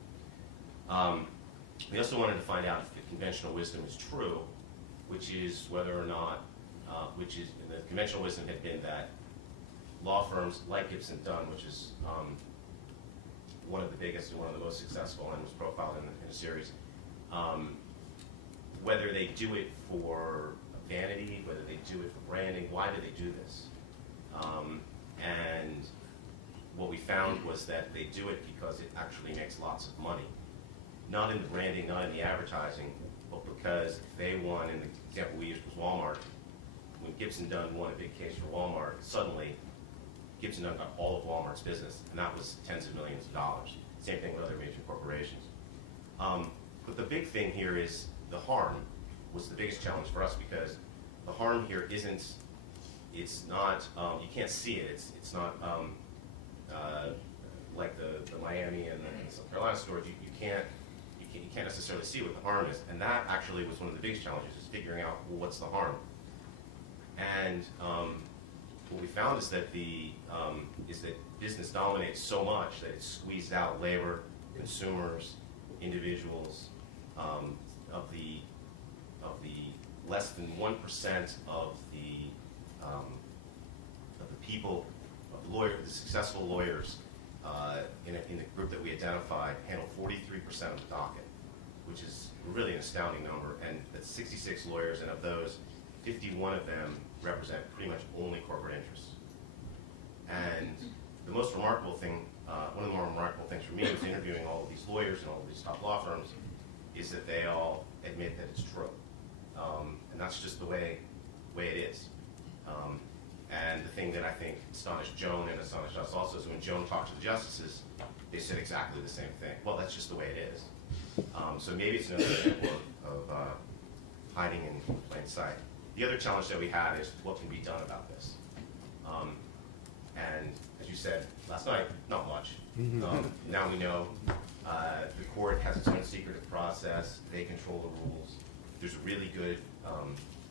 We also wanted to find out if the conventional wisdom is true, which is whether or not, the conventional wisdom had been that law firms like Gibson Dunn, which is one of the biggest and one of the most successful and was profiled in a series, whether they do it for vanity, whether they do it for branding, why do they do this? And what we found was that they do it because it actually makes lots of money. Not in the branding, not in the advertising, but because if they won, and the example we used was Walmart, when Gibson Dunn won a big case for Walmart, suddenly Gibson Dunn got all of Walmart's business, and that was tens of millions of dollars. Same thing with other major corporations. But the big thing here is the harm was the biggest challenge for us, because the harm here it's not, you can't see it. It's not like the Miami and the South Carolina stores. You can't necessarily see what the harm is, and that actually was one of the biggest challenges, is figuring out, well, what's the harm. And what we found is that business dominates so much that it squeezed out labor, consumers, individuals, of the less than 1% of the people, of the successful lawyers in the group that we identified, handle 43% of the docket, which is really an astounding number. And that's 66 lawyers, and of those, 51 of them represent pretty much only corporate interests. And the most remarkable thing, one of the more remarkable things for me was interviewing all of these lawyers and all of these top law firms, is that they all admit that it's true. And that's just the way it is. And the thing that I think astonished Joan and astonished us also is when Joan talked to the justices, they said exactly the same thing. Well, that's just the way it is. So maybe it's another example of hiding in plain sight. The other challenge that we had is what can be done about this. And as you said last night, not much. Now we know the court has its own secretive process. They control the rules. There's a really good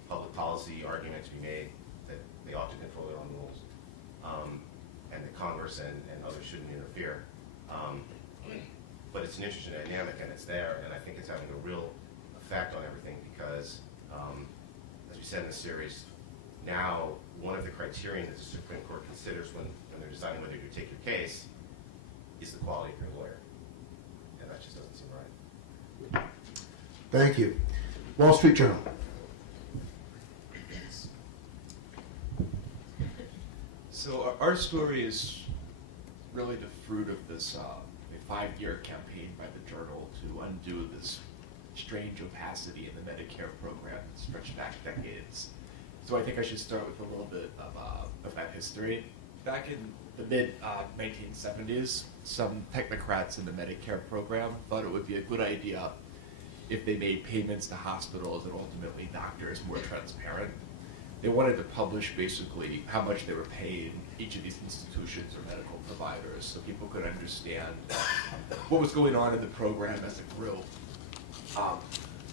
public policy argument to be made that they ought to control their own rules, and that Congress and others shouldn't interfere. But it's an interesting dynamic, and it's there, and I think it's having a real effect on everything because, as we said in the series, now one of the criterion that the Supreme Court considers when they're deciding whether to take your case is the quality of your lawyer, and that just doesn't seem right. Thank you. Wall Street Journal. So our story is really the fruit of this a 5-year campaign by the Journal to undo this strange opacity in the Medicare program that stretched back decades. So I think I should start with a little bit of that history. Back in the mid-1970s, some technocrats in the Medicare program thought it would be a good idea if they made payments to hospitals and ultimately doctors more transparent. They wanted to publish basically how much they were paid each of these institutions or medical providers so people could understand what was going on in the program as a group.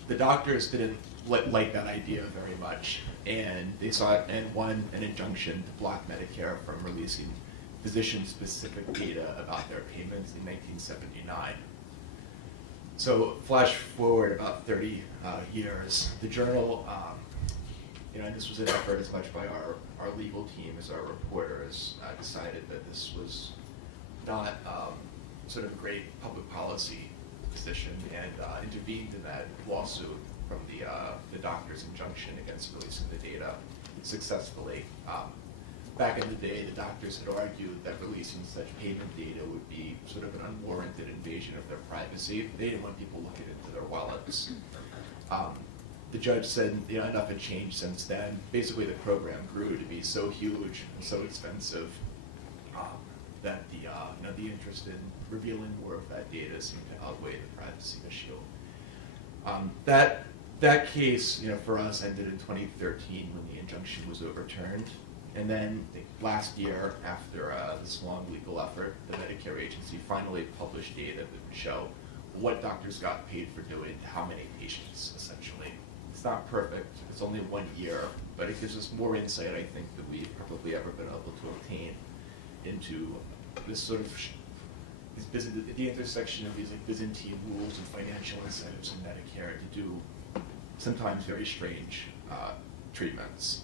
The doctors didn't like that idea very much, and they sought and won an injunction to block Medicare from releasing physician-specific data about their payments in 1979. So flash forward about 30 years, the Journal, and this was an effort as much by our legal team as our reporters, decided that this was not sort of a great public policy position and intervened in that lawsuit from the doctor's injunction against releasing the data successfully. Back in the day, the doctors had argued that releasing such payment data would be sort of an unwarranted invasion of their privacy. They didn't want people looking into their wallets. The judge said, enough had changed since then. Basically, the program grew to be so huge and so expensive that the interest in revealing more of that data seemed to outweigh the privacy issue. That case, for us, ended in 2013 when the injunction was overturned. And then last year, after this long legal effort, the Medicare agency finally published data that would show what doctors got paid for doing to how many patients, essentially. It's not perfect, it's only 1 year, but it gives us more insight, I think, than we've probably ever been able to obtain into this sort of, the intersection of these Byzantine rules and financial incentives in Medicare to do sometimes very strange treatments.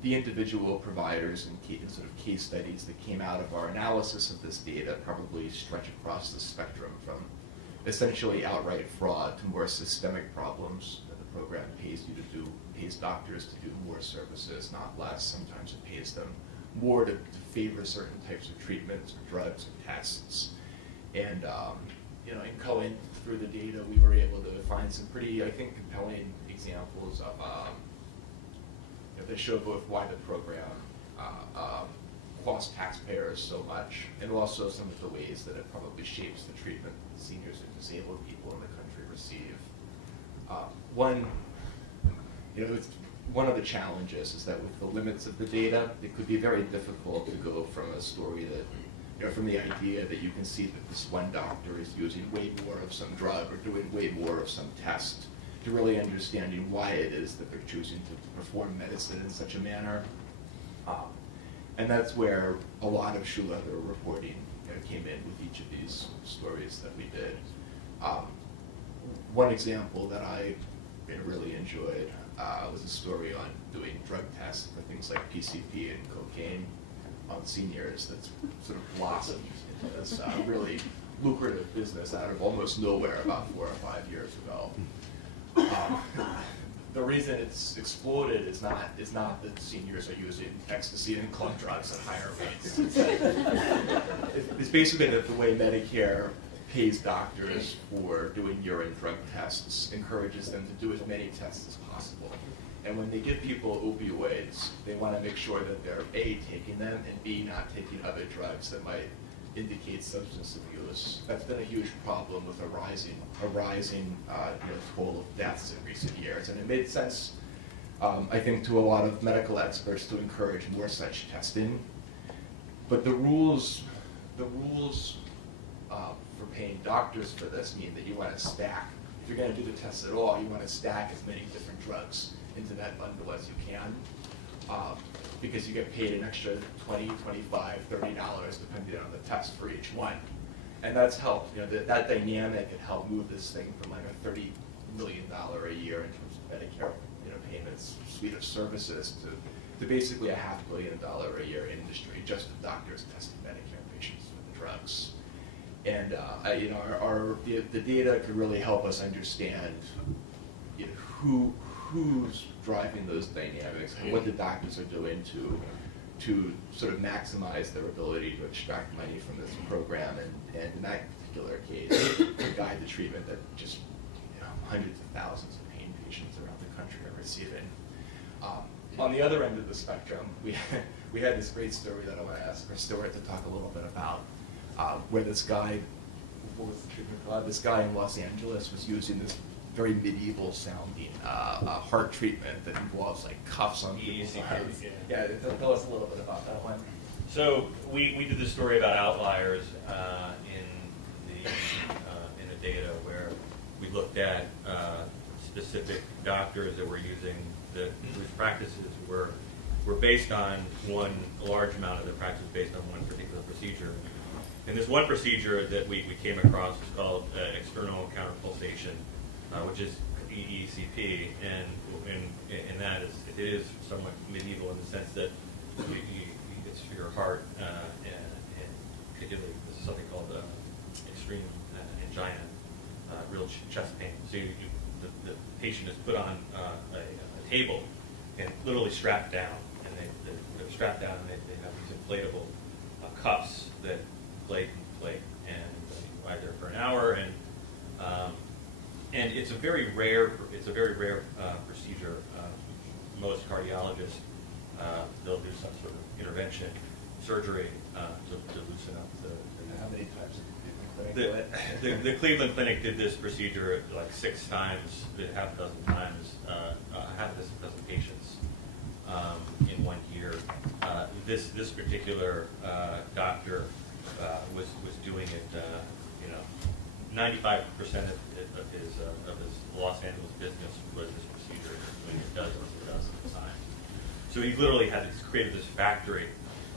The individual providers and sort of case studies that came out of our analysis of this data probably stretch across the spectrum from essentially outright fraud to more systemic problems that the program pays doctors to do more services, not less. Sometimes it pays them more to favor certain types of treatments or drugs or tests. And in going through the data, we were able to find some pretty, I think, compelling examples of that show both why the program costs taxpayers so much, and also some of the ways that it probably shapes the treatment that seniors and disabled people in the country receive. One of the challenges is that with the limits of the data, it could be very difficult to go from a story that, from the idea that you can see that this one doctor is using way more of some drug or doing way more of some test, to really understanding why it is that they're choosing to perform medicine in such a manner. And that's where a lot of shoe leather reporting came in with each of these stories that we did. One example that I really enjoyed was a story on doing drug tests for things like PCP and cocaine on seniors that's sort of blossomed into this really lucrative business out of almost nowhere about 4 or 5 years ago. The reason it's exploded is not that seniors are using ecstasy and club drugs at higher rates. It's basically that the way Medicare pays doctors for doing urine drug tests encourages them to do as many tests as possible. And when they give people opioids, they want to make sure that they're A, taking them, and B, not taking other drugs that might indicate substance abuse. That's been a huge problem with a rising toll of deaths in recent years. And it made sense, I think, to a lot of medical experts to encourage more such testing. But the rules for paying doctors for this mean that you want to stack. If you're going to do the tests at all, you want to stack as many different drugs into that bundle as you can, because you get paid an extra $20, $25, $30 depending on the test for each one. And that's helped, that dynamic had helped move this thing from like a $30 million a year in terms of Medicare payments suite of services to basically a $500 million a year industry just of doctors testing Medicare patients with the drugs. And the data could really help us understand who's driving those dynamics and what the doctors are doing to sort of maximize their ability to extract money from this program, and in that particular case, to guide the treatment that just hundreds of thousands of pain patients around the country are receiving. On the other end of the spectrum, we had this great story that I want to ask our Stuart to talk a little bit about, where this guy in Los Angeles was using this very medieval sounding heart treatment that involves like cuffs on people's heads. Yeah, tell us a little bit about that one. So we did this story about outliers in the data where we looked at specific doctors that were using whose practices were based on a large amount of the practice based on one particular procedure. And this one procedure that we came across is called external counterpulsation, which is EECP, and that it is somewhat medieval in the sense that it's for your heart, and particularly this is something called extreme angina, real chest pain. So the patient is put on a table and literally strapped down, and they're strapped down, and they have these inflatable cuffs that plate and you lie there for an hour, and it's a very rare procedure. Most cardiologists they'll do some sort of intervention surgery to loosen up How many times did the clinic do it? The Cleveland Clinic did this procedure like 6 times, half a dozen times, half a dozen patients in 1 year. This particular doctor was doing it. 95% of his Los Angeles business was this procedure, doing it dozens and dozens of times. So he literally created this factory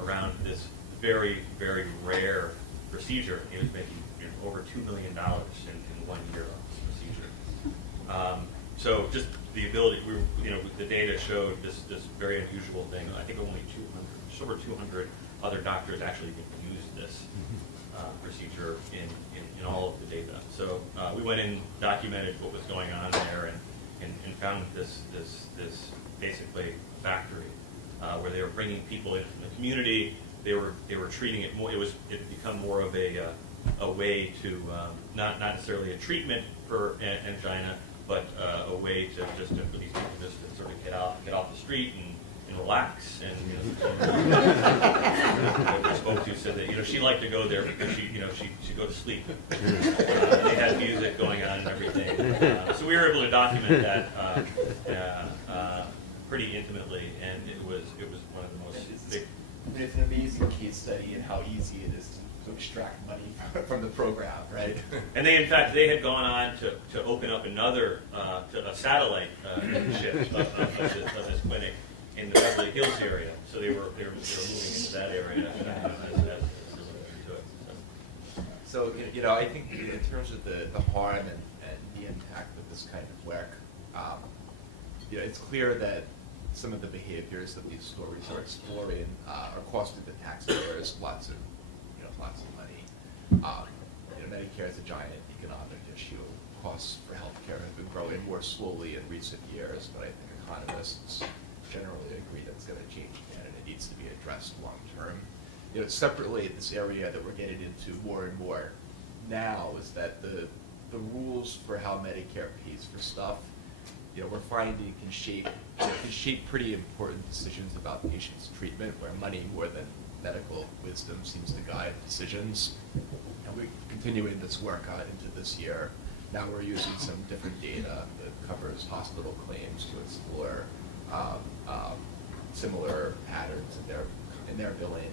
around this very, very rare procedure. He was making over $2 million in 1 year on this procedure. So just the ability, the data showed this very unusual thing. I think only just over 200 other doctors actually used this procedure in all of the data. So we went in, documented what was going on there, and found this basically factory where they were bringing people into the community. They were treating it more. It had become more of a way to not necessarily a treatment for angina, but a way to for these people just to sort of get off the street and relax. And I spoke to said that she liked to go there because she'd go to sleep. They had music going on and everything. So we were able to document that pretty intimately, and it was one of the most big. It's an amazing case study in how easy it is to extract money from the program, right? And they had gone on to open up another a satellite shift of this clinic in the Beverly Hills area. So they were moving into that area as So I think in terms of the harm and the impact of this kind of work, it's clear that some of the behaviors that these stories are exploring are costing the taxpayers lots of money. Medicare is a giant economic issue. Costs for healthcare have been growing more slowly in recent years, but I think economists generally agree that it's going to change again, and it needs to be addressed long term. Separately, this area that we're getting into more and more now is that the rules for how Medicare pays for stuff, we're finding can shape pretty important decisions about patients' treatment, where money more than medical wisdom seems to guide decisions. And we're continuing this work into this year. Now we're using some different data that covers hospital claims to explore similar patterns in their billing.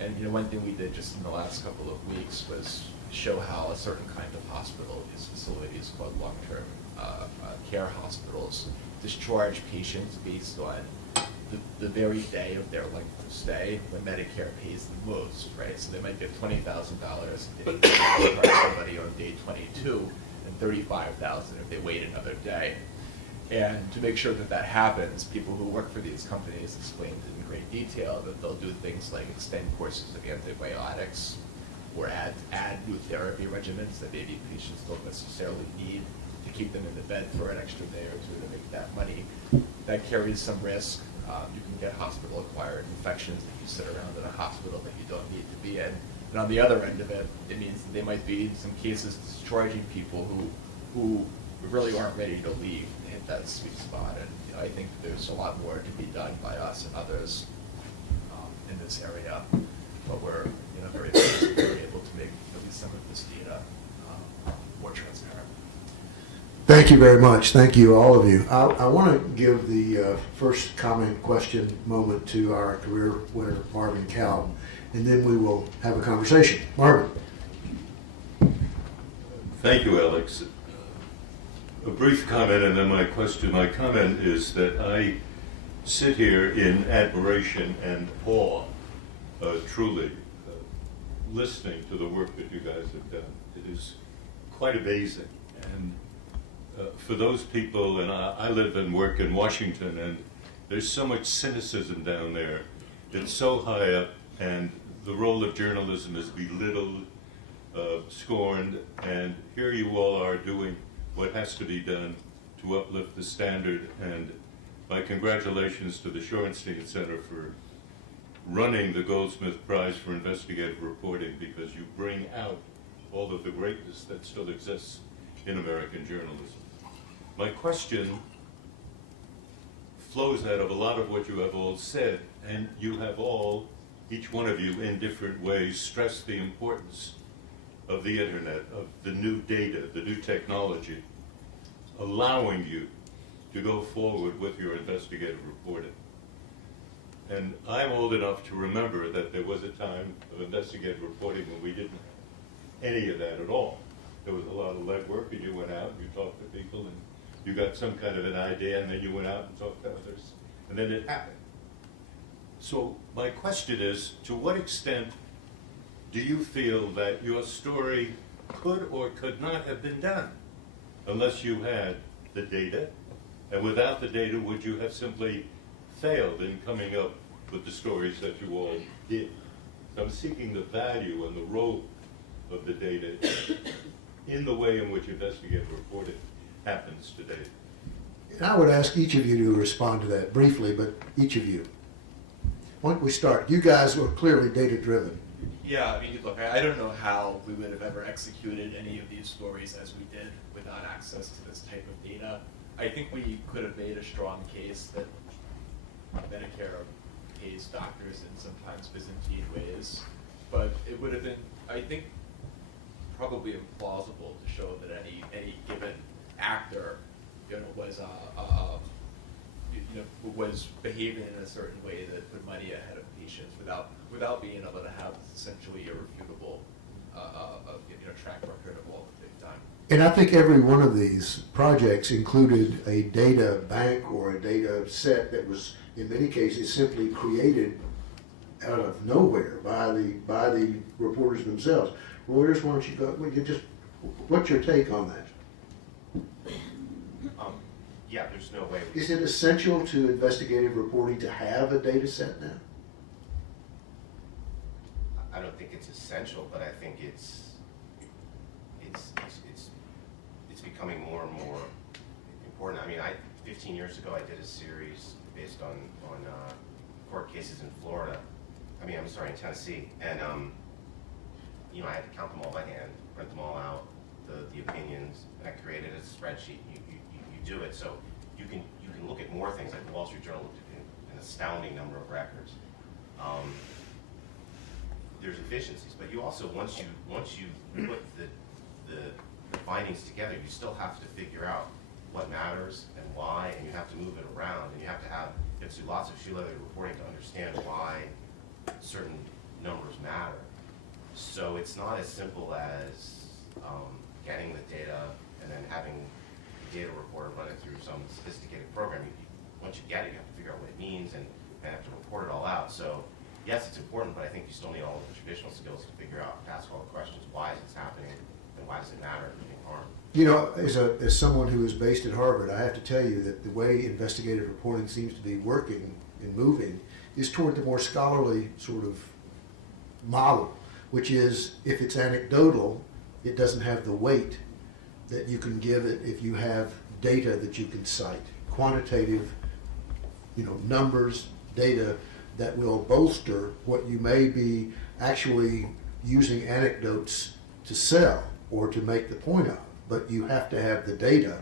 And one thing we did just in the last couple of weeks was show how a certain kind of hospital, these facilities called long-term care hospitals, discharge patients based on the very day of their length of stay when Medicare pays the most, right? So they might get $20,000 if they discharge somebody on day 22 and $35,000 if they wait another day. And to make sure that that happens, people who work for these companies explained in great detail that they'll do things like extend courses of antibiotics or add new therapy regimens that maybe patients don't necessarily need to keep them in the bed for an extra day or two to make that money. That carries some risk. You can get hospital-acquired infections if you sit around in a hospital that you don't need to be in. And on the other end of it, it means that they might be, in some cases, discharging people who really aren't ready to leave and hit that sweet spot. And I think there's a lot more to be done by us and others in this area. But we're very pleased that we're able to make at least some of this data more transparent. Thank you very much. Thank you, all of you. I want to give the first comment question moment to our career winner, Marvin Cow, and then we will have a conversation. Marvin. Thank you, Alex. A brief comment and then my question. My comment is that I sit here in admiration and awe, truly, listening to the work that you guys have done. It is quite amazing. And for those people, and I live and work in Washington, and there's so much cynicism down there. It's so high up, and the role of journalism is belittled, scorned, and here you all are doing what has to be done to uplift the standard. And my congratulations to the Shorenstein Center for running the Goldsmith Prize for Investigative Reporting, because you bring out all of the greatness that still exists in American journalism. My question flows out of a lot of what you have all said, and you have all, each one of you in different ways, stressed the importance of the internet, of the new data, the new technology, allowing you to go forward with your investigative reporting. And I'm old enough to remember that there was a time of investigative reporting when we didn't have any of that at all. There was a lot of legwork, and you went out and you talked to people, and you got some kind of an idea, and then you went out and talked to others, and then it happened. So my question is, to what extent do you feel that your story could or could not have been done unless you had the data? And without the data, would you have simply failed in coming up with the stories that you all did? So I'm seeking the value and the role of the data in the way in which investigative reporting happens today. And I would ask each of you to respond to that briefly, but each of you. Why don't we start? You guys were clearly data-driven. Yeah, I mean, look, I don't know how we would have ever executed any of these stories as we did without access to this type of data. I think we could have made a strong case that Medicare pays doctors in sometimes Byzantine ways, but it would have been, I think, probably implausible to show that any given actor, was behaving in a certain way that put money ahead of patients without being able to have essentially irrefutable track record of all that they've done. And I think every one of these projects included a data bank or a data set that was, in many cases, simply created out of nowhere by the reporters themselves. Reuters, why don't you go? What's your take on that? Yeah, there's no way. Is it essential to investigative reporting to have a data set now? I don't think it's essential, but I think it's becoming more and more important. I mean, 15 years ago, I did a series based on court cases in Florida. I'm sorry, in Tennessee, and I had to count them all by hand, print them all out, the opinions, and I created a spreadsheet. You do it, so you can look at more things. Like the Wall Street Journal looked at an astounding number of records. There's efficiencies, but you also once you put the findings together, you still have to figure out what matters and why, and you have to move it around, and you have to do lots of shoe leather reporting to understand why certain numbers matter. So it's not as simple as getting the data and then having data report or run it through some sophisticated program. Once you get it, you have to figure out what it means and have to report it all out. So yes, it's important, but I think you still need all of the traditional skills to figure out, ask all the questions, why is this happening, and why does it matter if you're being harmed? You know, as someone who is based at Harvard, I have to tell you that the way investigative reporting seems to be working and moving is toward the more scholarly sort of model, which is if it's anecdotal, it doesn't have the weight that you can give it if you have data that you can cite, quantitative, numbers, data that will bolster what you may be actually using anecdotes to sell or to make the point of. But you have to have the data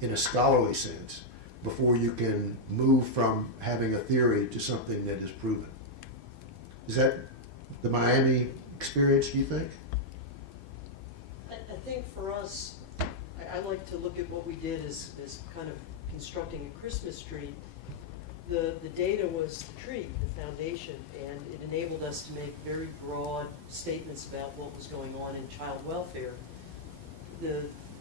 in a scholarly sense before you can move from having a theory to something that is proven. Is that the Miami experience, do you think? I think for us, I like to look at what we did as kind of constructing a Christmas tree. The data was the tree, the foundation, and it enabled us to make very broad statements about what was going on in child welfare.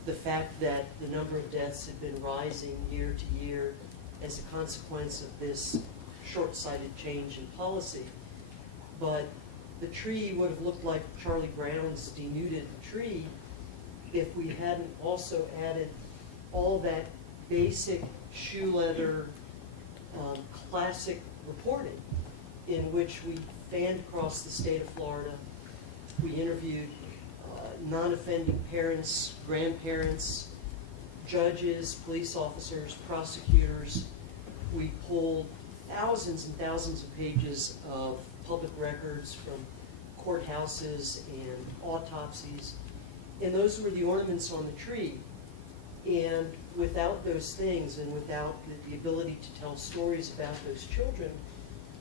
The fact that the number of deaths had been rising year to year as a consequence of this short-sighted change in policy. But the tree would have looked like Charlie Brown's denuded tree if we hadn't also added all that basic shoe leather classic reporting in which we fanned across the state of Florida. We interviewed non-offending parents, grandparents, judges, police officers, prosecutors. We pulled thousands and thousands of pages of public records from courthouses and autopsies, and those were the ornaments on the tree. And without those things and without the ability to tell stories about those children,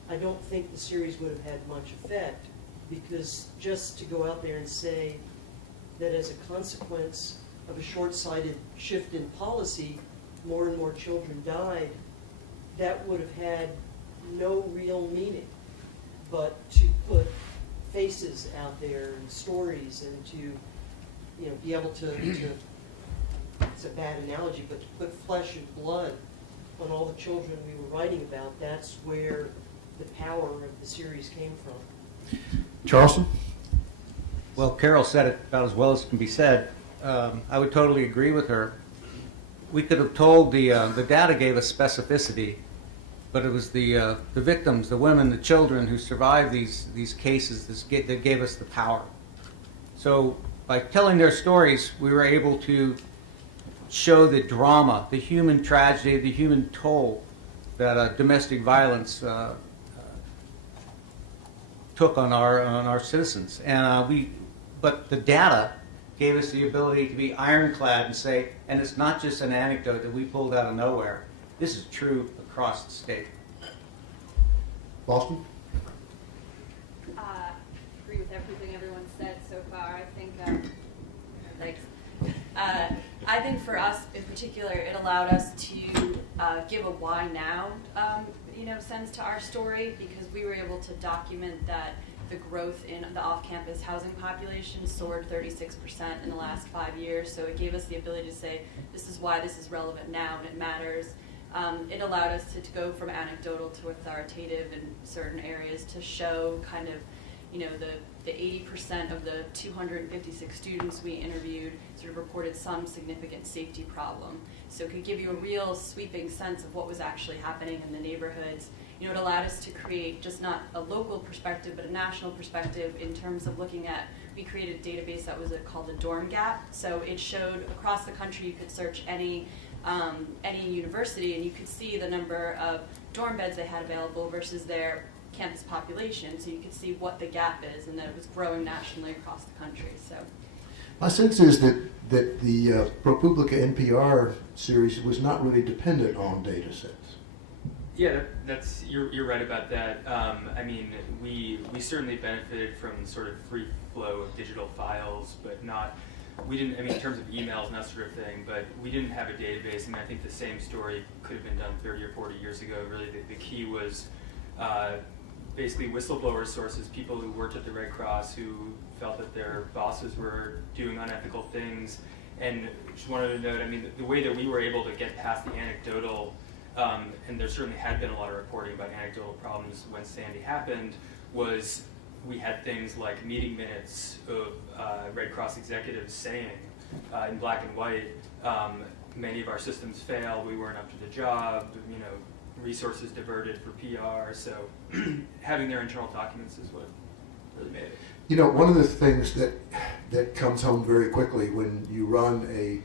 I don't think the series would have had much effect, because just to go out there and say that as a consequence of a short-sighted shift in policy, more and more children died, that would have had no real meaning. But to put faces out there and stories and to be able to it's a bad analogy, but to put flesh and blood on all the children we were writing about, that's where the power of the series came from. Charleston? Well, Carol said it about as well as can be said. I would totally agree with her. We could have told the data gave us specificity, but it was the victims, the women, the children who survived these cases that gave us the power. So by telling their stories, we were able to show the drama, the human tragedy, the human toll that domestic violence took on our citizens. And but the data gave us the ability to be ironclad and say, and it's not just an anecdote that we pulled out of nowhere. This is true across the state. Boston? Agree with everything everyone said so far. I think, thanks. I think for us in particular, it allowed us to give a why now, sense to our story, because we were able to document that the growth in the off-campus housing population soared 36% in the last 5 years. So it gave us the ability to say, this is why this is relevant now and it matters. It allowed us to go from anecdotal to authoritative in certain areas to show kind of, the 80% of the 256 students we interviewed sort of reported some significant safety problem. So it could give you a real sweeping sense of what was actually happening in the neighborhoods. It allowed us to create just not a local perspective, but a national perspective in terms of looking at, we created a database that was called the Dorm Gap. So it showed across the country, you could search any university and you could see the number of dorm beds they had available versus their campus population, so you could see what the gap is and that it was growing nationally across the country. So my sense is that the ProPublica NPR series was not really dependent on data sets. Yeah, you're right about that. I mean, we certainly benefited from sort of free flow of digital files, but we didn't, in terms of emails and that sort of thing, but we didn't have a database. I think the same story could have been done 30 or 40 years ago. Really, the key was basically whistleblower sources, people who worked at the Red Cross who felt that their bosses were doing unethical things, And just wanted to note, I mean, the way that we were able to get past the anecdotal, and there certainly had been a lot of reporting about anecdotal problems when Sandy happened, was we had things like meeting minutes of Red Cross executives saying in black and white, many of our systems failed, we weren't up to the job, you know, resources diverted for PR. So having their internal documents is what really made it. You know, one of the things that comes home very quickly when you run a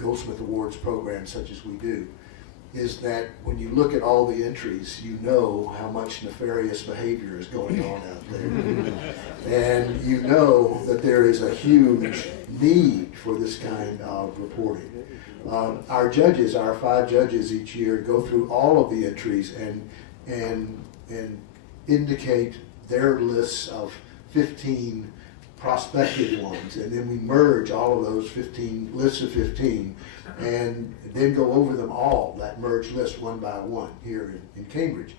Goldsmith Awards program such as we do is that when you look at all the entries, you know how much nefarious behavior is going on out there. And you know that there is a huge need for this kind of reporting. Our judges, our 5 judges each year, go through all of the entries and indicate their lists of 15 prospective ones, and then we merge all of those 15 lists of 15 and then go over them all, that merged list one by one here in Cambridge.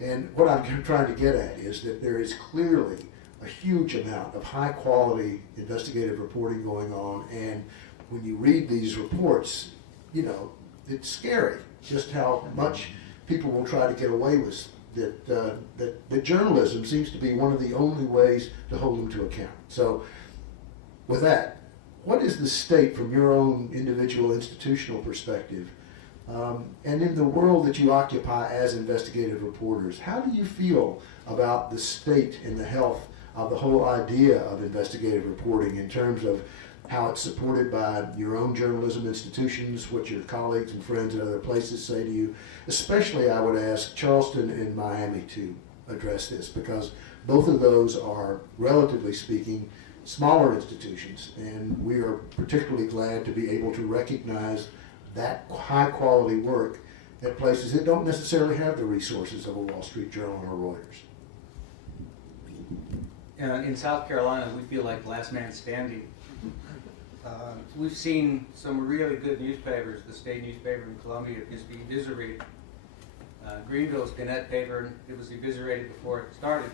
And what I'm trying to get at is that there is clearly a huge amount of high quality investigative reporting going on, and when you read these reports, you know, it's scary just how much people will try to get away with. That journalism seems to be one of the only ways to hold them to account. So with that, what is the state from your own individual institutional perspective, and in the world that you occupy as investigative reporters, how do you feel about the state and the health of the whole idea of investigative reporting in terms of how it's supported by your own journalism institutions, what your colleagues and friends at other places say to you? Especially, I would ask Charleston and Miami to address this, because both of those are, relatively speaking, smaller institutions, and we are particularly glad to be able to recognize that high quality work at places that don't necessarily have the resources of a Wall Street Journal or Reuters. In South Carolina, we feel like last man standing. We've seen some really good newspapers. The state newspaper in Columbia is being eviscerated. Greenville's Gannett paper, it was eviscerated before it started.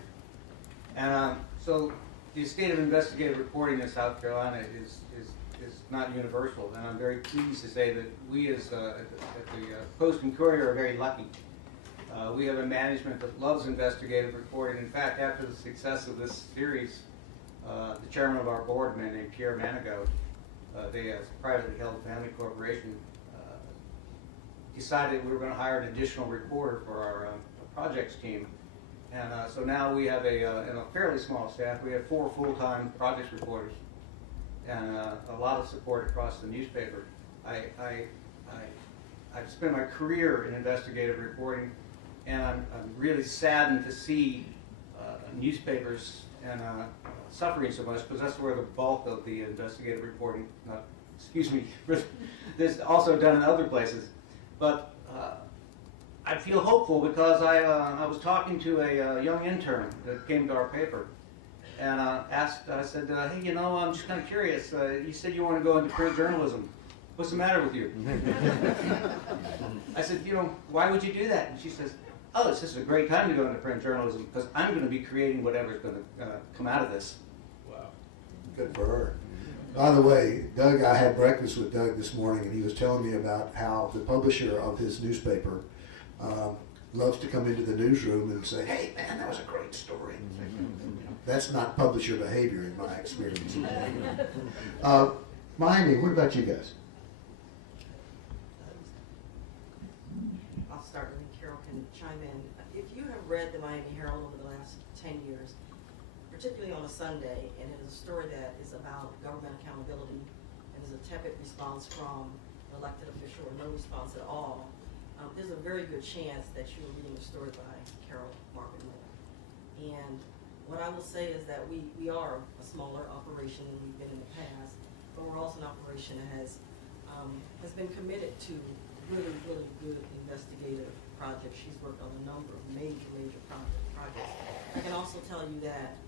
And so the state of investigative reporting in South Carolina is not universal, and I'm very pleased to say that we as at the Post and Courier are very lucky. We have a management that loves investigative reporting. In fact, after the success of this series, the chairman of our board, a man named Pierre Manigaud, they as a privately held family corporation, decided we were going to hire an additional reporter for our projects team. And so now we have in a fairly small staff, we have 4 full-time projects reporters and a lot of support across the newspaper. I've spent my career in investigative reporting, and I'm really saddened to see newspapers and suffering so much, because that's where the bulk of the investigative reporting, there's also done in other places. But I feel hopeful because I was talking to a young intern that came to our paper, and I said, hey, you know, I'm just kind of curious. You said you want to go into print journalism. What's the matter with you? I said, you know, why would you do that? And she says, oh, it's just a great time to go into print journalism because I'm going to be creating whatever's going to come out of this. Wow. Good for her. By the way, Doug, I had breakfast with Doug this morning, and he was telling me about how the publisher of his newspaper loves to come into the newsroom and say, hey, man, that was a great story. That's not publisher behavior in my experience. Miami, what about you guys? I'll start and then Carol can chime in. If you have read the Miami Herald over the last 10 years, particularly on a Sunday, and it is a story that is about government accountability and is a tepid response from an elected official or no response at all, there's a very good chance that you are reading a story by Carol Marvin Miller. And what I will say is that we are a smaller operation than we've been in the past, but we're also an operation that has been committed to really, really good investigative projects. She's worked on a number of major projects. I can also tell you that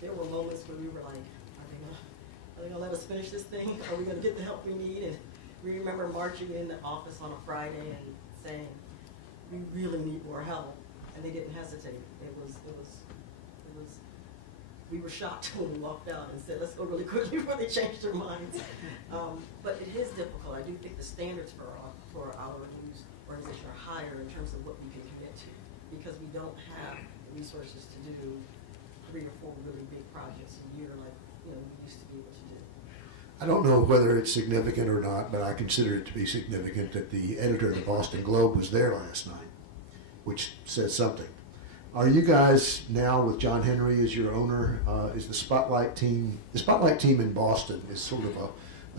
there were moments where we were like, are they gonna let us finish this thing? Are we gonna get the help we need? And we remember marching in the office on a Friday and saying, we really need more help. And they didn't hesitate. It was we were shocked when we walked out and said, let's go really quickly before they changed their minds. But it is difficult. I do think the standards for our news organization are higher in terms of what we can commit to, because we don't have the resources to do 3 or 4 really big projects a year like we used to be able to do. I don't know whether it's significant or not, but I consider it to be significant that the editor of the Boston Globe was there last night, which says something. Are you guys now, with John Henry as your owner, is the Spotlight team in Boston is sort of a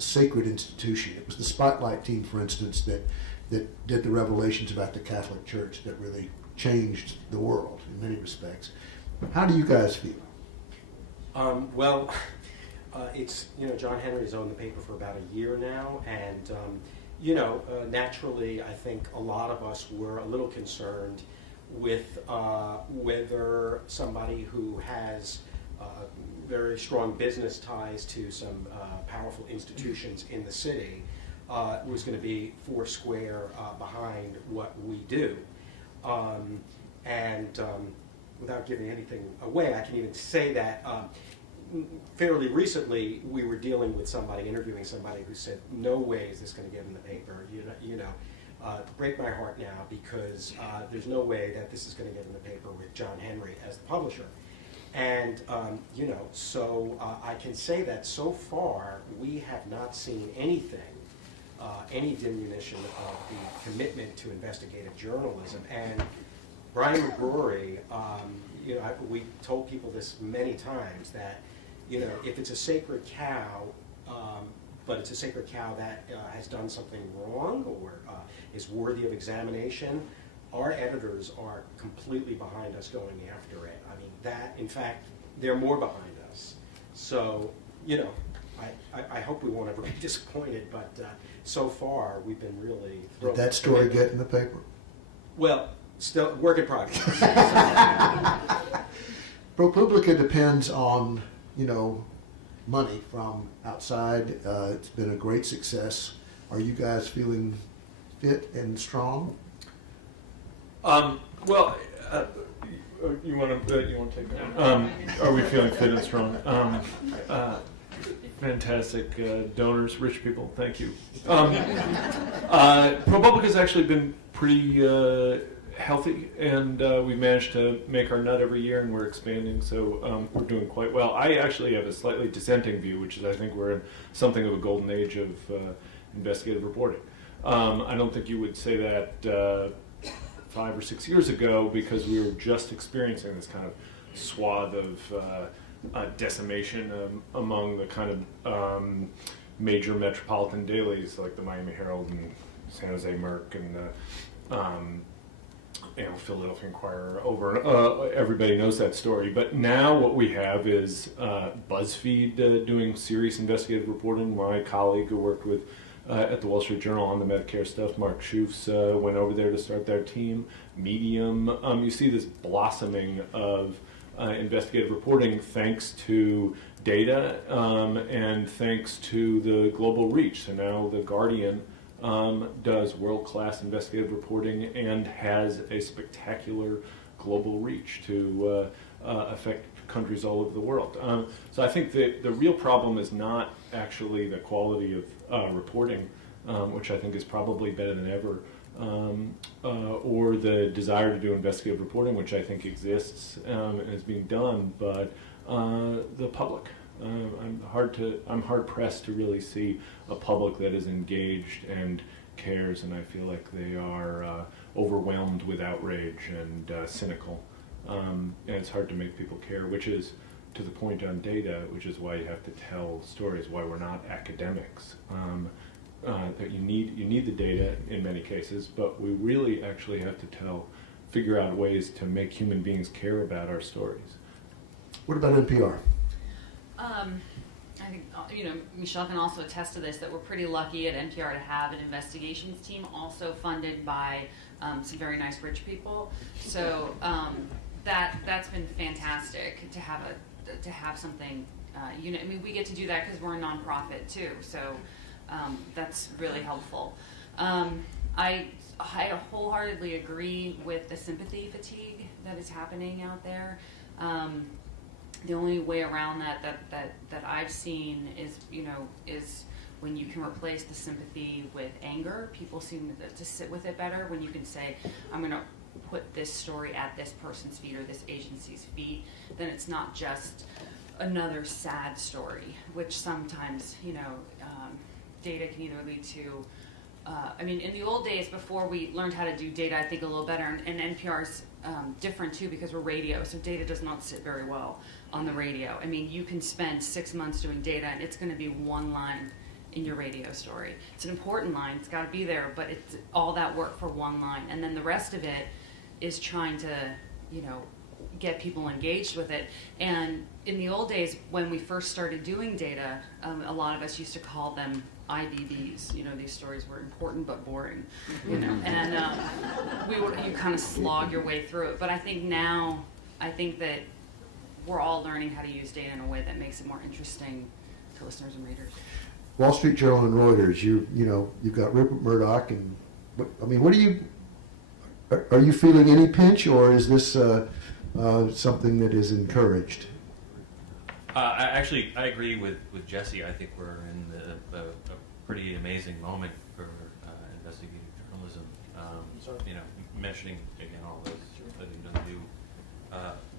sacred institution. It was the Spotlight team, for instance, that did the revelations about the Catholic Church that really changed the world in many respects. How do you guys feel? Well, it's, John Henry's owned the paper for about a year now, and, naturally, I think a lot of us were a little concerned with whether somebody who has very strong business ties to some powerful institutions in the city was going to be foursquare behind what we do. Without giving anything away, I can even say that fairly recently we were dealing with somebody, interviewing somebody who said, no way is this going to get in the paper. Break my heart now, because there's no way that this is going to get in the paper with John Henry as the publisher. And, so I can say that so far we have not seen anything, any diminution of the commitment to investigative journalism. And Brian McGrory, we told people this many times, that, if it's a sacred cow, but it's a sacred cow that has done something wrong or is worthy of examination, our editors are completely behind us going after it. I mean, that, in fact, they're more behind us. So, I hope we won't ever be disappointed, but so far we've been really thrilled. Did that story get in the paper? Well, still work in progress. ProPublica depends on, money from outside. It's been a great success. Are you guys feeling fit and strong? Well, you want to take that? Are we feeling fit and strong? Fantastic donors, rich people. Thank you. ProPublica has actually been pretty healthy, and we managed to make our nut every year, and we're expanding, so we're doing quite well. I actually have a slightly dissenting view, which is I think we're in something of a golden age of investigative reporting. I don't think you would say that 5 or 6 years ago, because we were just experiencing this kind of swath of decimation among the kind of major metropolitan dailies like the Miami Herald and San Jose Merc and Philadelphia Inquirer. Everybody knows that story. But now what we have is BuzzFeed doing serious investigative reporting. My colleague who worked with at the Wall Street Journal on the Medicare stuff, Mark Schufs, went over there to start their team. Medium, you see this blossoming of investigative reporting thanks to data and thanks to the global reach. So now The Guardian does world-class investigative reporting and has a spectacular global reach to affect countries all over the world. So I think that the real problem is not actually the quality of reporting, which I think is probably better than ever, or the desire to do investigative reporting, which I think exists and is being done, but the public. I'm hard pressed to really see a public that is engaged and cares, and I feel like they are overwhelmed with outrage and cynical. And it's hard to make people care, which is to the point on data, which is why you have to tell stories, why we're not academics. That you need the data in many cases, but we really actually have to figure out ways to make human beings care about our stories. What about NPR? I think, Michelle can also attest to this, that we're pretty lucky at NPR to have an investigations team also funded by some very nice rich people. So that's been fantastic to have something. We get to do that because we're a nonprofit too. So that's really helpful. I wholeheartedly agree with the sympathy fatigue that is happening out there. the only way around that I've seen is, is when you can replace the sympathy with anger. People seem to sit with it better when you can say, I'm going to put this story at this person's feet or this agency's feet. Then it's not just another sad story, which sometimes, data can either lead to, in the old days before we learned how to do data, I think a little better, and NPR's different too because we're radio, so data does not sit very well on the radio. You can spend 6 months doing data and it's going to be one line in your radio story. It's an important line, it's got to be there, but it's all that work for one line. And then the rest of it is trying to, get people engaged with it. And in the old days, when we first started doing data, a lot of us used to call them IBBs. These stories were important but boring, and you kind of slog your way through it. But I think now, that we're all learning how to use data in a way that makes it more interesting to listeners and readers. Wall Street Journal and Reuters, you've got Rupert Murdoch, and what do you? Are you feeling any pinch, or is this something that is encouraged? I agree with Jesse. I think we're in a pretty amazing moment for investigative journalism. Mentioning again all those new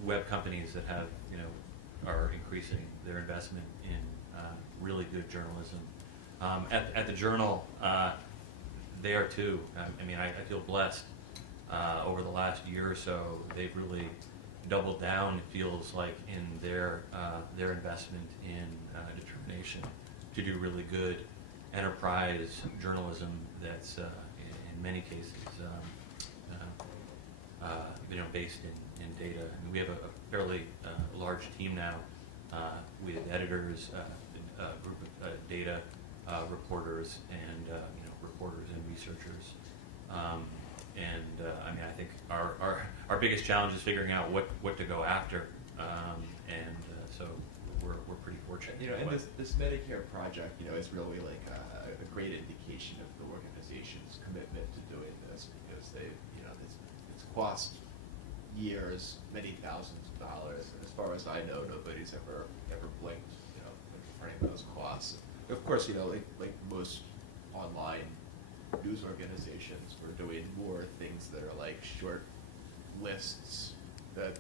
web companies that have are increasing their investment in really good journalism. At the Journal, they are too. I feel blessed. Over the last year or so, they've really doubled down, it feels like, in their investment in determination to do really good enterprise journalism that's in many cases based in data. We have a fairly large team now with editors, a group of data reporters, and reporters and researchers. I think our biggest challenge is figuring out what to go after, so we're pretty fortunate. And this Medicare project, is really like a great indication of the organization's commitment to doing this, because they've, it's cost years, many thousands of dollars, and as far as I know, nobody's ever blinked, confronting those costs. Of course, like most online news organizations, we're doing more things that are like short lists that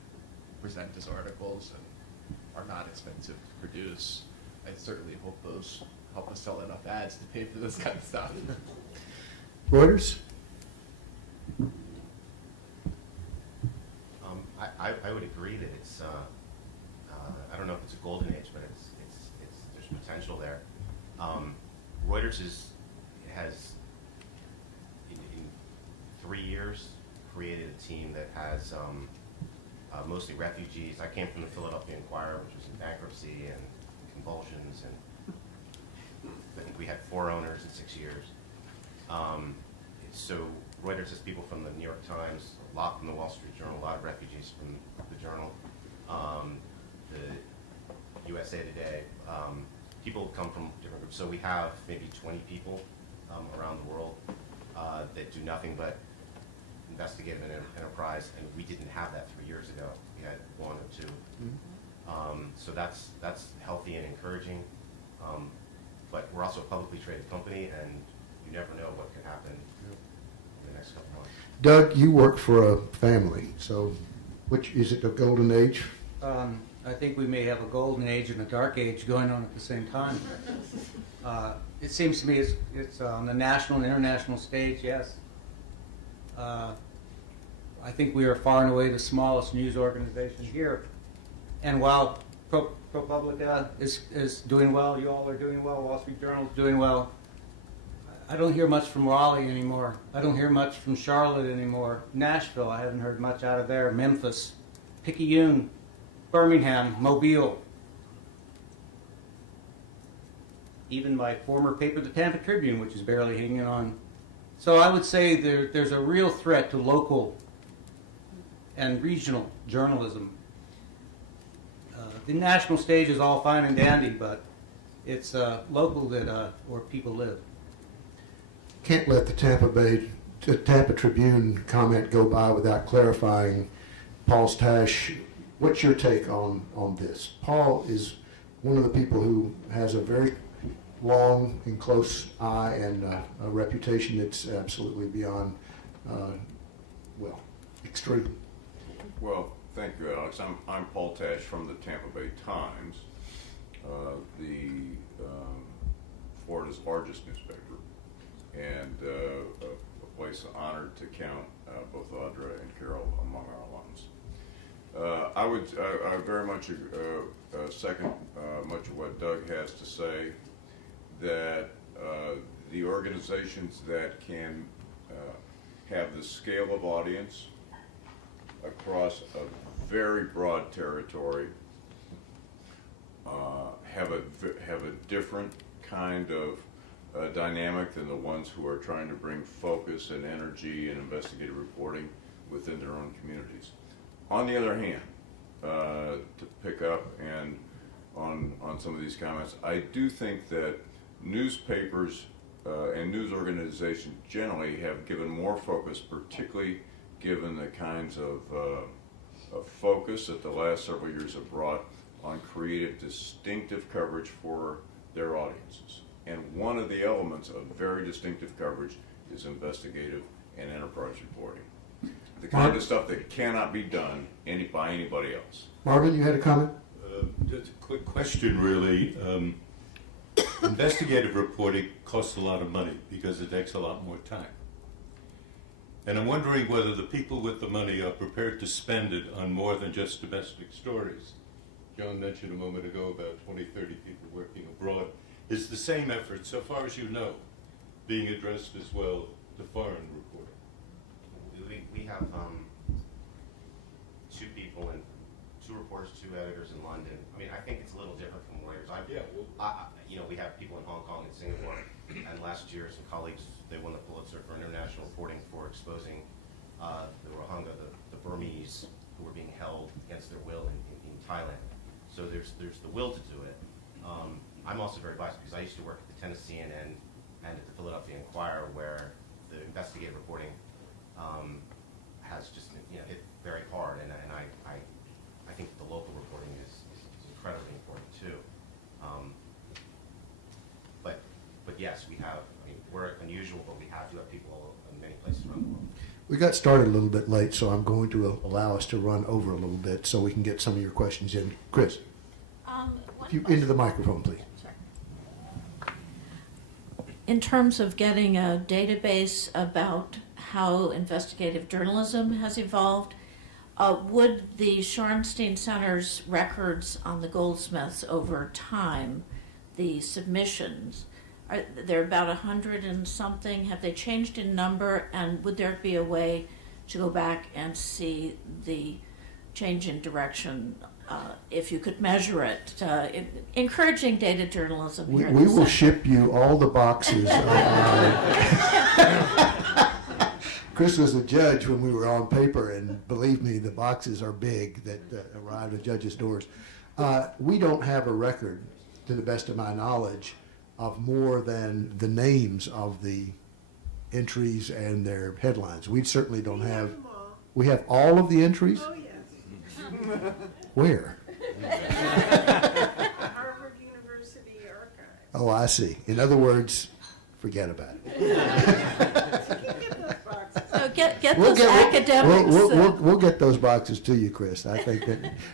present as articles and are not expensive to produce. I certainly hope those help us sell enough ads to pay for this kind of stuff. Reuters? I would agree that it's I don't know if it's a golden age, but there's potential there. Reuters has in 3 years created a team that has mostly refugees. I came from the Philadelphia Inquirer, which was in bankruptcy and convulsions, and I think we had 4 owners in 6 years. So Reuters has people from the New York Times, a lot from the Wall Street Journal, a lot of refugees from the Journal, the USA Today. People come from different groups. So we have maybe 20 people around the world that do nothing but investigative and enterprise, and we didn't have that 3 years ago. We had 1 or 2. Mm-hmm. So that's healthy and encouraging. But we're also a publicly traded company, and you never know what could happen in the next couple months. Doug, you work for a family, so which is it, a golden age? I think we may have a golden age and a dark age going on at the same time. It seems to me it's on the national and international stage, yes. I think we are far and away the smallest news organization here. And while ProPublica is doing well, you all are doing well, Wall Street Journal is doing well, I don't hear much from Raleigh anymore. I don't hear much from Charlotte anymore. Nashville, I haven't heard much out of there. Memphis, Picayune, Birmingham, Mobile. Even my former paper, the Tampa Tribune, which is barely hanging on. So I would say there's a real threat to local and regional journalism. The national stage is all fine and dandy, but it's local that where people live. Can't let the Tampa Tribune comment go by without clarifying Paul Stash what's your take on this? Paul is one of the people who has a very long and close eye and a reputation that's absolutely beyond, well, extreme. Well, thank you, Alex. I'm Paul Tash from the Tampa Bay Times, Florida's largest newspaper, and a place honored to count both Audra and Carol among our alums. I very much second much of what Doug has to say, that the organizations that can have the scale of audience across a very broad territory have a different kind of dynamic than the ones who are trying to bring focus and energy and investigative reporting within their own communities. On the other hand, to pick up and on some of these comments, I do think that newspapers and news organizations generally have given more focus, particularly given the kinds of focus that the last several years have brought on creative, distinctive coverage for their audiences. And one of the elements of very distinctive coverage is investigative and enterprise reporting. The kind of stuff that cannot be done by anybody else. Marvin, you had a comment? Just a quick question, really. Investigative reporting costs a lot of money because it takes a lot more time. And I'm wondering whether the people with the money are prepared to spend it on more than just domestic stories. John mentioned a moment ago about 20, 30 people working abroad. Is the same effort, so far as you know, being addressed as well to foreign reporting? We have two people and two reporters, two editors in London. I mean, I think it's a little different from Reuters. We have people in Hong Kong and Singapore, and last year some colleagues, they won the Pulitzer for international reporting for exposing the Rohingya, the Burmese, who were being held against their will in Thailand. So there's the will to do it. I'm also very biased because I used to work at the Tennessee CNN and at the Philadelphia Inquirer, where the investigative reporting has just hit very hard, and I think the local reporting is incredibly important too. But yes, we have. I mean, we're unusual, but we do have people in many places around the world. We got started a little bit late, so I'm going to allow us to run over a little bit so we can get some of your questions in. Chris, into the microphone, please. In terms of getting a database about how investigative journalism has evolved, would the Shorenstein Center's records on the Goldsmiths over time, the submissions, they're about 100 and something, have they changed in number, and would there be a way to go back and see the change in direction if you could measure it? Encouraging data journalism here. We will ship you all the boxes. Chris was a judge when we were on paper, and believe me, the boxes are big that arrive at judges' doors. We don't have a record, to the best of my knowledge, of more than the names of the entries and their headlines. We certainly don't have. We have all of the entries? Oh, yes. Where? Harvard University Archive. Oh, I see. In other words, forget about it. So get those academics. We'll get those boxes to you, Chris. I think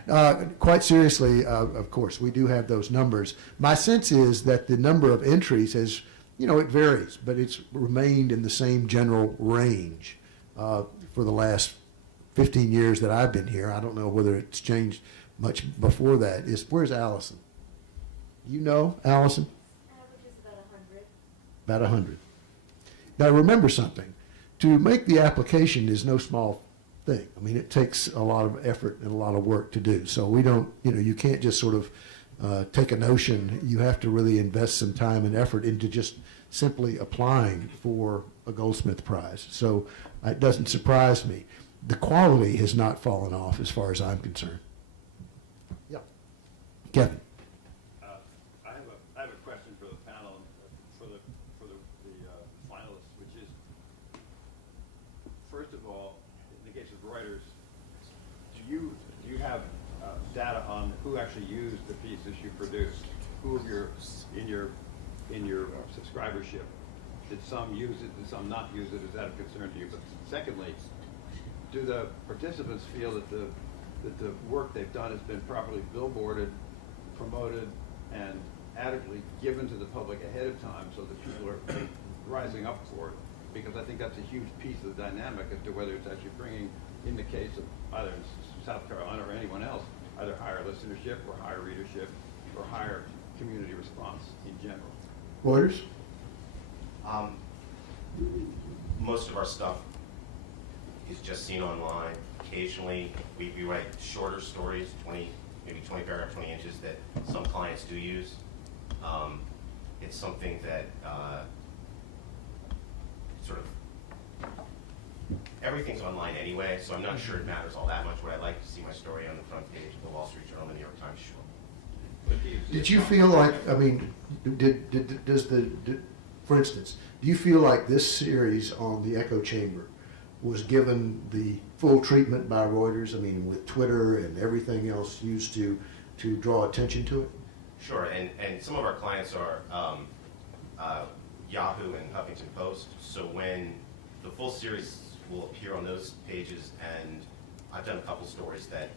that, quite seriously, of course, we do have those numbers. My sense is that the number of entries has, it varies, but it's remained in the same general range for the last 15 years that I've been here. I don't know whether it's changed much before that. Where's Allison? You know, Allison? Average is about 100. About 100. Now remember something. To make the application is no small thing. I mean, it takes a lot of effort and a lot of work to do. So we don't, you can't just sort of take a notion. You have to really invest some time and effort into just simply applying for a Goldsmith Prize. So it doesn't surprise me. The quality has not fallen off as far as I'm concerned. Yeah. Kevin. I have a question for the panel, for the finalists, which is, first of all, in the case of Reuters, do you have data on who actually used the pieces you produced. Who of your subscribership, did some use it, did some not use it? Is that of concern to you? But secondly, do the participants feel that the work they've done has been properly billboarded, promoted, and adequately given to the public ahead of time so that people are rising up for it? Because I think that's a huge piece of the dynamic as to whether it's actually bringing, in the case of either South Carolina or anyone else, either higher listenership or higher readership or higher community response in general. Reuters? Most of our stuff is just seen online. Occasionally, we write shorter stories, maybe 20 paragraph, 20 inches, that some clients do use. It's something that sort of, everything's online anyway, so I'm not sure it matters all that much. Would I like to see my story on the front page of the Wall Street Journal and the New York Times? Sure. Did you feel like, I mean, for instance, do you feel like this series on the echo chamber was given the full treatment by Reuters? I mean, with Twitter and everything else used to draw attention to it? Sure, and some of our clients are Yahoo and Huffington Post, so when the full series will appear on those pages, and I've done a couple stories that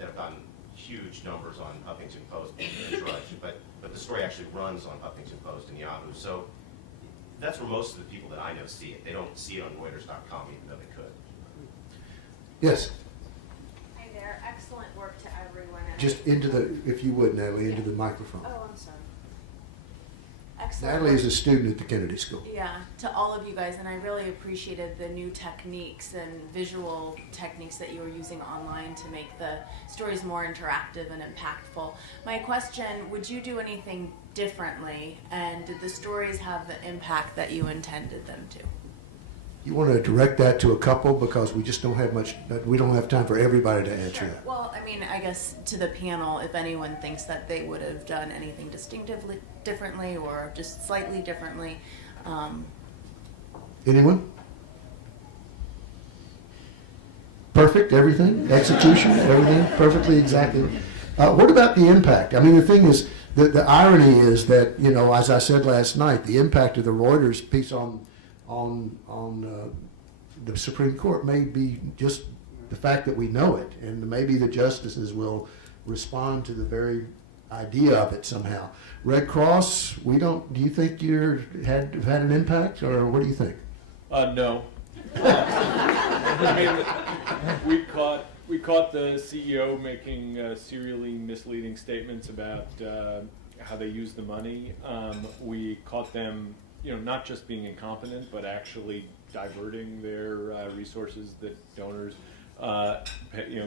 have gotten huge numbers on Huffington Post and Drudge, but the story actually runs on Huffington Post and Yahoo, so that's where most of the people that I know see it. They don't see it on Reuters.com, even though they could. Yes. Hi there. Excellent work to everyone. Just into the, if you would, Natalie, into the microphone. Oh, I'm sorry. Excellent. Natalie is a student at the Kennedy School. Yeah, to all of you guys, and I really appreciated the new techniques and visual techniques that you were using online to make the stories more interactive and impactful. My question, would you do anything differently, and did the stories have the impact that you intended them to? You want to direct that to a couple, because we just don't have much, we don't have time for everybody to answer Sure. that. Well, I mean, I guess to the panel, if anyone thinks that they would have done anything distinctively differently or just slightly differently. Anyone? Perfect, everything? Execution, everything? Perfectly, exactly. What about the impact? I mean, the thing is, the irony is that, you know, as I said last night, the impact of the Reuters piece on the Supreme Court may be just the fact that we know it, and maybe the justices will respond to the very idea of it somehow. Red Cross, we don't. Do you think you had an impact, or what do you think? No. I mean, we caught the CEO making serially misleading statements about how they use the money. We caught them, you know, not just being incompetent, but actually diverting their resources that donors,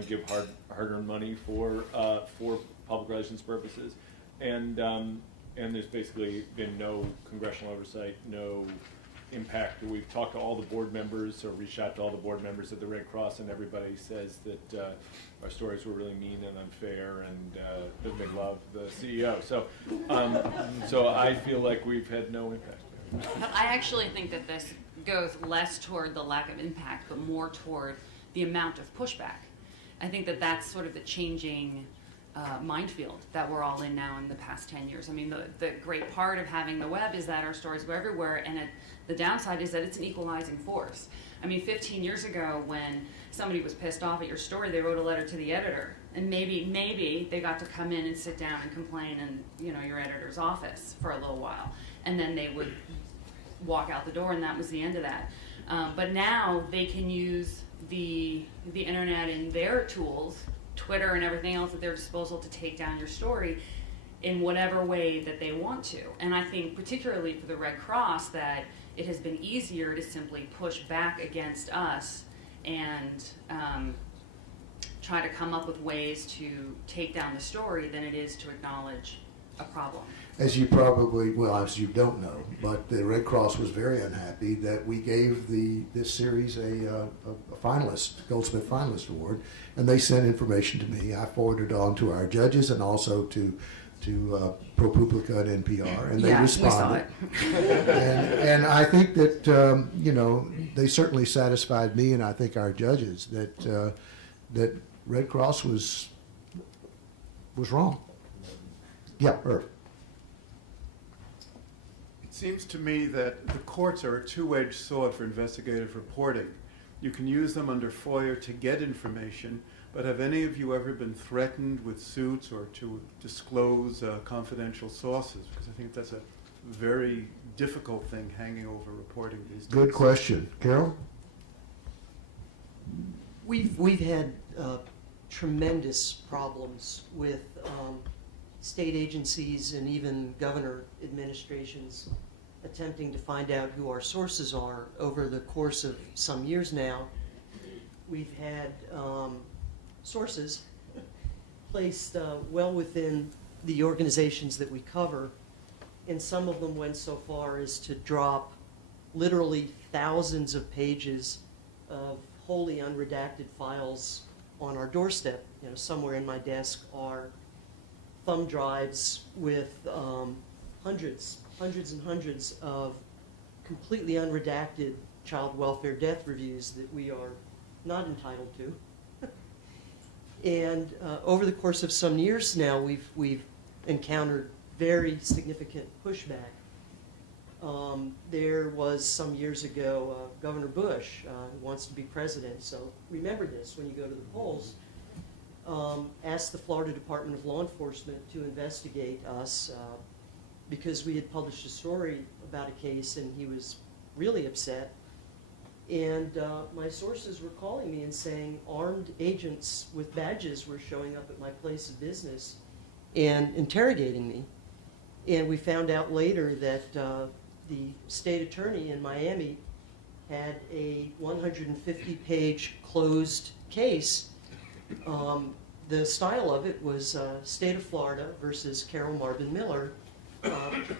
give hard-earned money for public relations purposes, and there's basically been no congressional oversight, no impact. We've talked to all the board members, or reached out to all the board members at the Red Cross, and everybody says that our stories were really mean and unfair, and that they love the CEO. So I feel like we've had no impact. I actually think that this goes less toward the lack of impact, but more toward the amount of pushback. I think that that's sort of the changing minefield that we're all in now in the past 10 years. I mean, the great part of having the web is that our stories go everywhere, and the downside is that it's an equalizing force. I mean, 15 years ago, when somebody was pissed off at your story, they wrote a letter to the editor, and maybe they got to come in and sit down and complain in, you know, your editor's office for a little while, and then they would walk out the door, and that was the end of that. But now they can use the internet and their tools, Twitter and everything else at their disposal, to take down your story in whatever way that they want to. And I think particularly for the Red Cross that it has been easier to simply push back against us and try to come up with ways to take down the story than it is to acknowledge a problem. As you probably, well, as you don't know, but the Red Cross was very unhappy that we gave this series a Goldsmith finalist award, and they sent information to me. I forwarded it on to our judges and also to ProPublica and NPR, and they responded. We saw it. and I think that they certainly satisfied me, and I think our judges that Red Cross was was wrong. Yeah, Irv. It seems to me that the courts are a two-edged sword for investigative reporting. You can use them under FOIA to get information, but have any of you ever been threatened with suits or to disclose confidential sources? Because I think that's a very difficult thing hanging over reporting these days. Good question. Carol? We've had tremendous problems with state agencies and even governor administrations attempting to find out who our sources are over the course of some years now. We've had sources placed well within the organizations that we cover, and some of them went so far as to drop literally thousands of pages of wholly unredacted files on our doorstep. You know, somewhere in my desk are thumb drives with hundreds and hundreds of completely unredacted child welfare death reviews that we are not entitled to. And over the course of some years now, we've encountered very significant pushback. There was some years ago Governor Bush, who wants to be president, so remember this when you go to the polls, asked the Florida Department of Law Enforcement to investigate us because we had published a story about a case and he was really upset. And my sources were calling me and saying armed agents with badges were showing up at my place of business and interrogating me. And we found out later that the state attorney in Miami had a 150-page closed case. The style of it was State of Florida versus Carol Marvin Miller,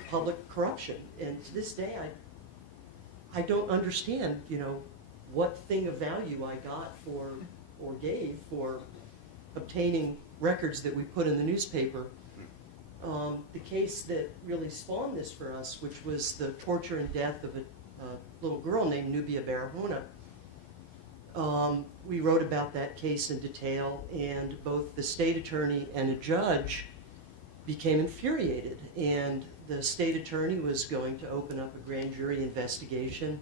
public corruption. And to this day, I don't understand, you know, what thing of value I got for or gave for obtaining records that we put in the newspaper. The case that really spawned this for us, which was the torture and death of a little girl named Nubia Barahona, we wrote about that case in detail, and both the state attorney and a judge became infuriated. And the state attorney was going to open up a grand jury investigation.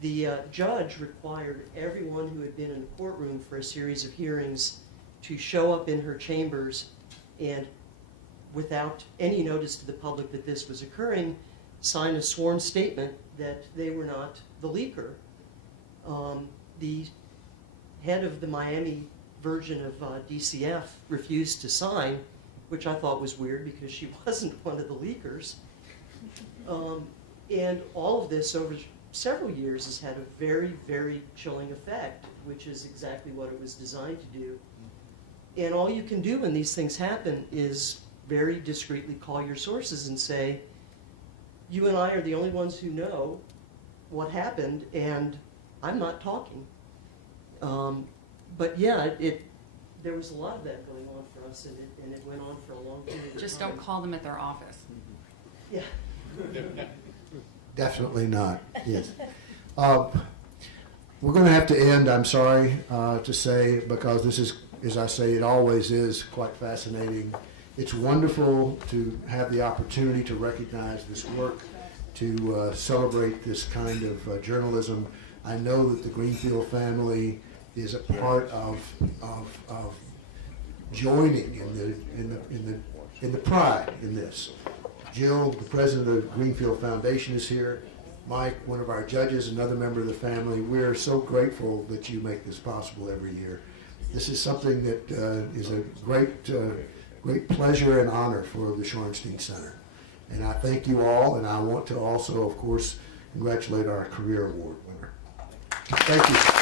The judge required everyone who had been in the courtroom for a series of hearings to show up in her chambers and, without any notice to the public that this was occurring, sign a sworn statement that they were not the leaker. The head of the Miami version of DCF refused to sign, which I thought was weird because she wasn't one of the leakers. And all of this over several years has had a very, very chilling effect, which is exactly what it was designed to do. And all you can do when these things happen is very discreetly call your sources and say, you and I are the only ones who know what happened, and I'm not talking. But yeah, there was a lot of that going on for us, and it went on for a long period of time. Just don't call them at their office. Yeah. Definitely not, yes. We're going to have to end, I'm sorry to say, because this is, as I say, it always is quite fascinating. It's wonderful to have the opportunity to recognize this work, to celebrate this kind of journalism. I know that the Greenfield family is a part of joining in the pride in this. Jill, the president of the Greenfield Foundation, is here. Mike, one of our judges, another member of the family. We're so grateful that you make this possible every year. This is something that is a great pleasure and honor for the Shorenstein Center. And I thank you all, and I want to also, of course, congratulate our Career Award winner. Thank you.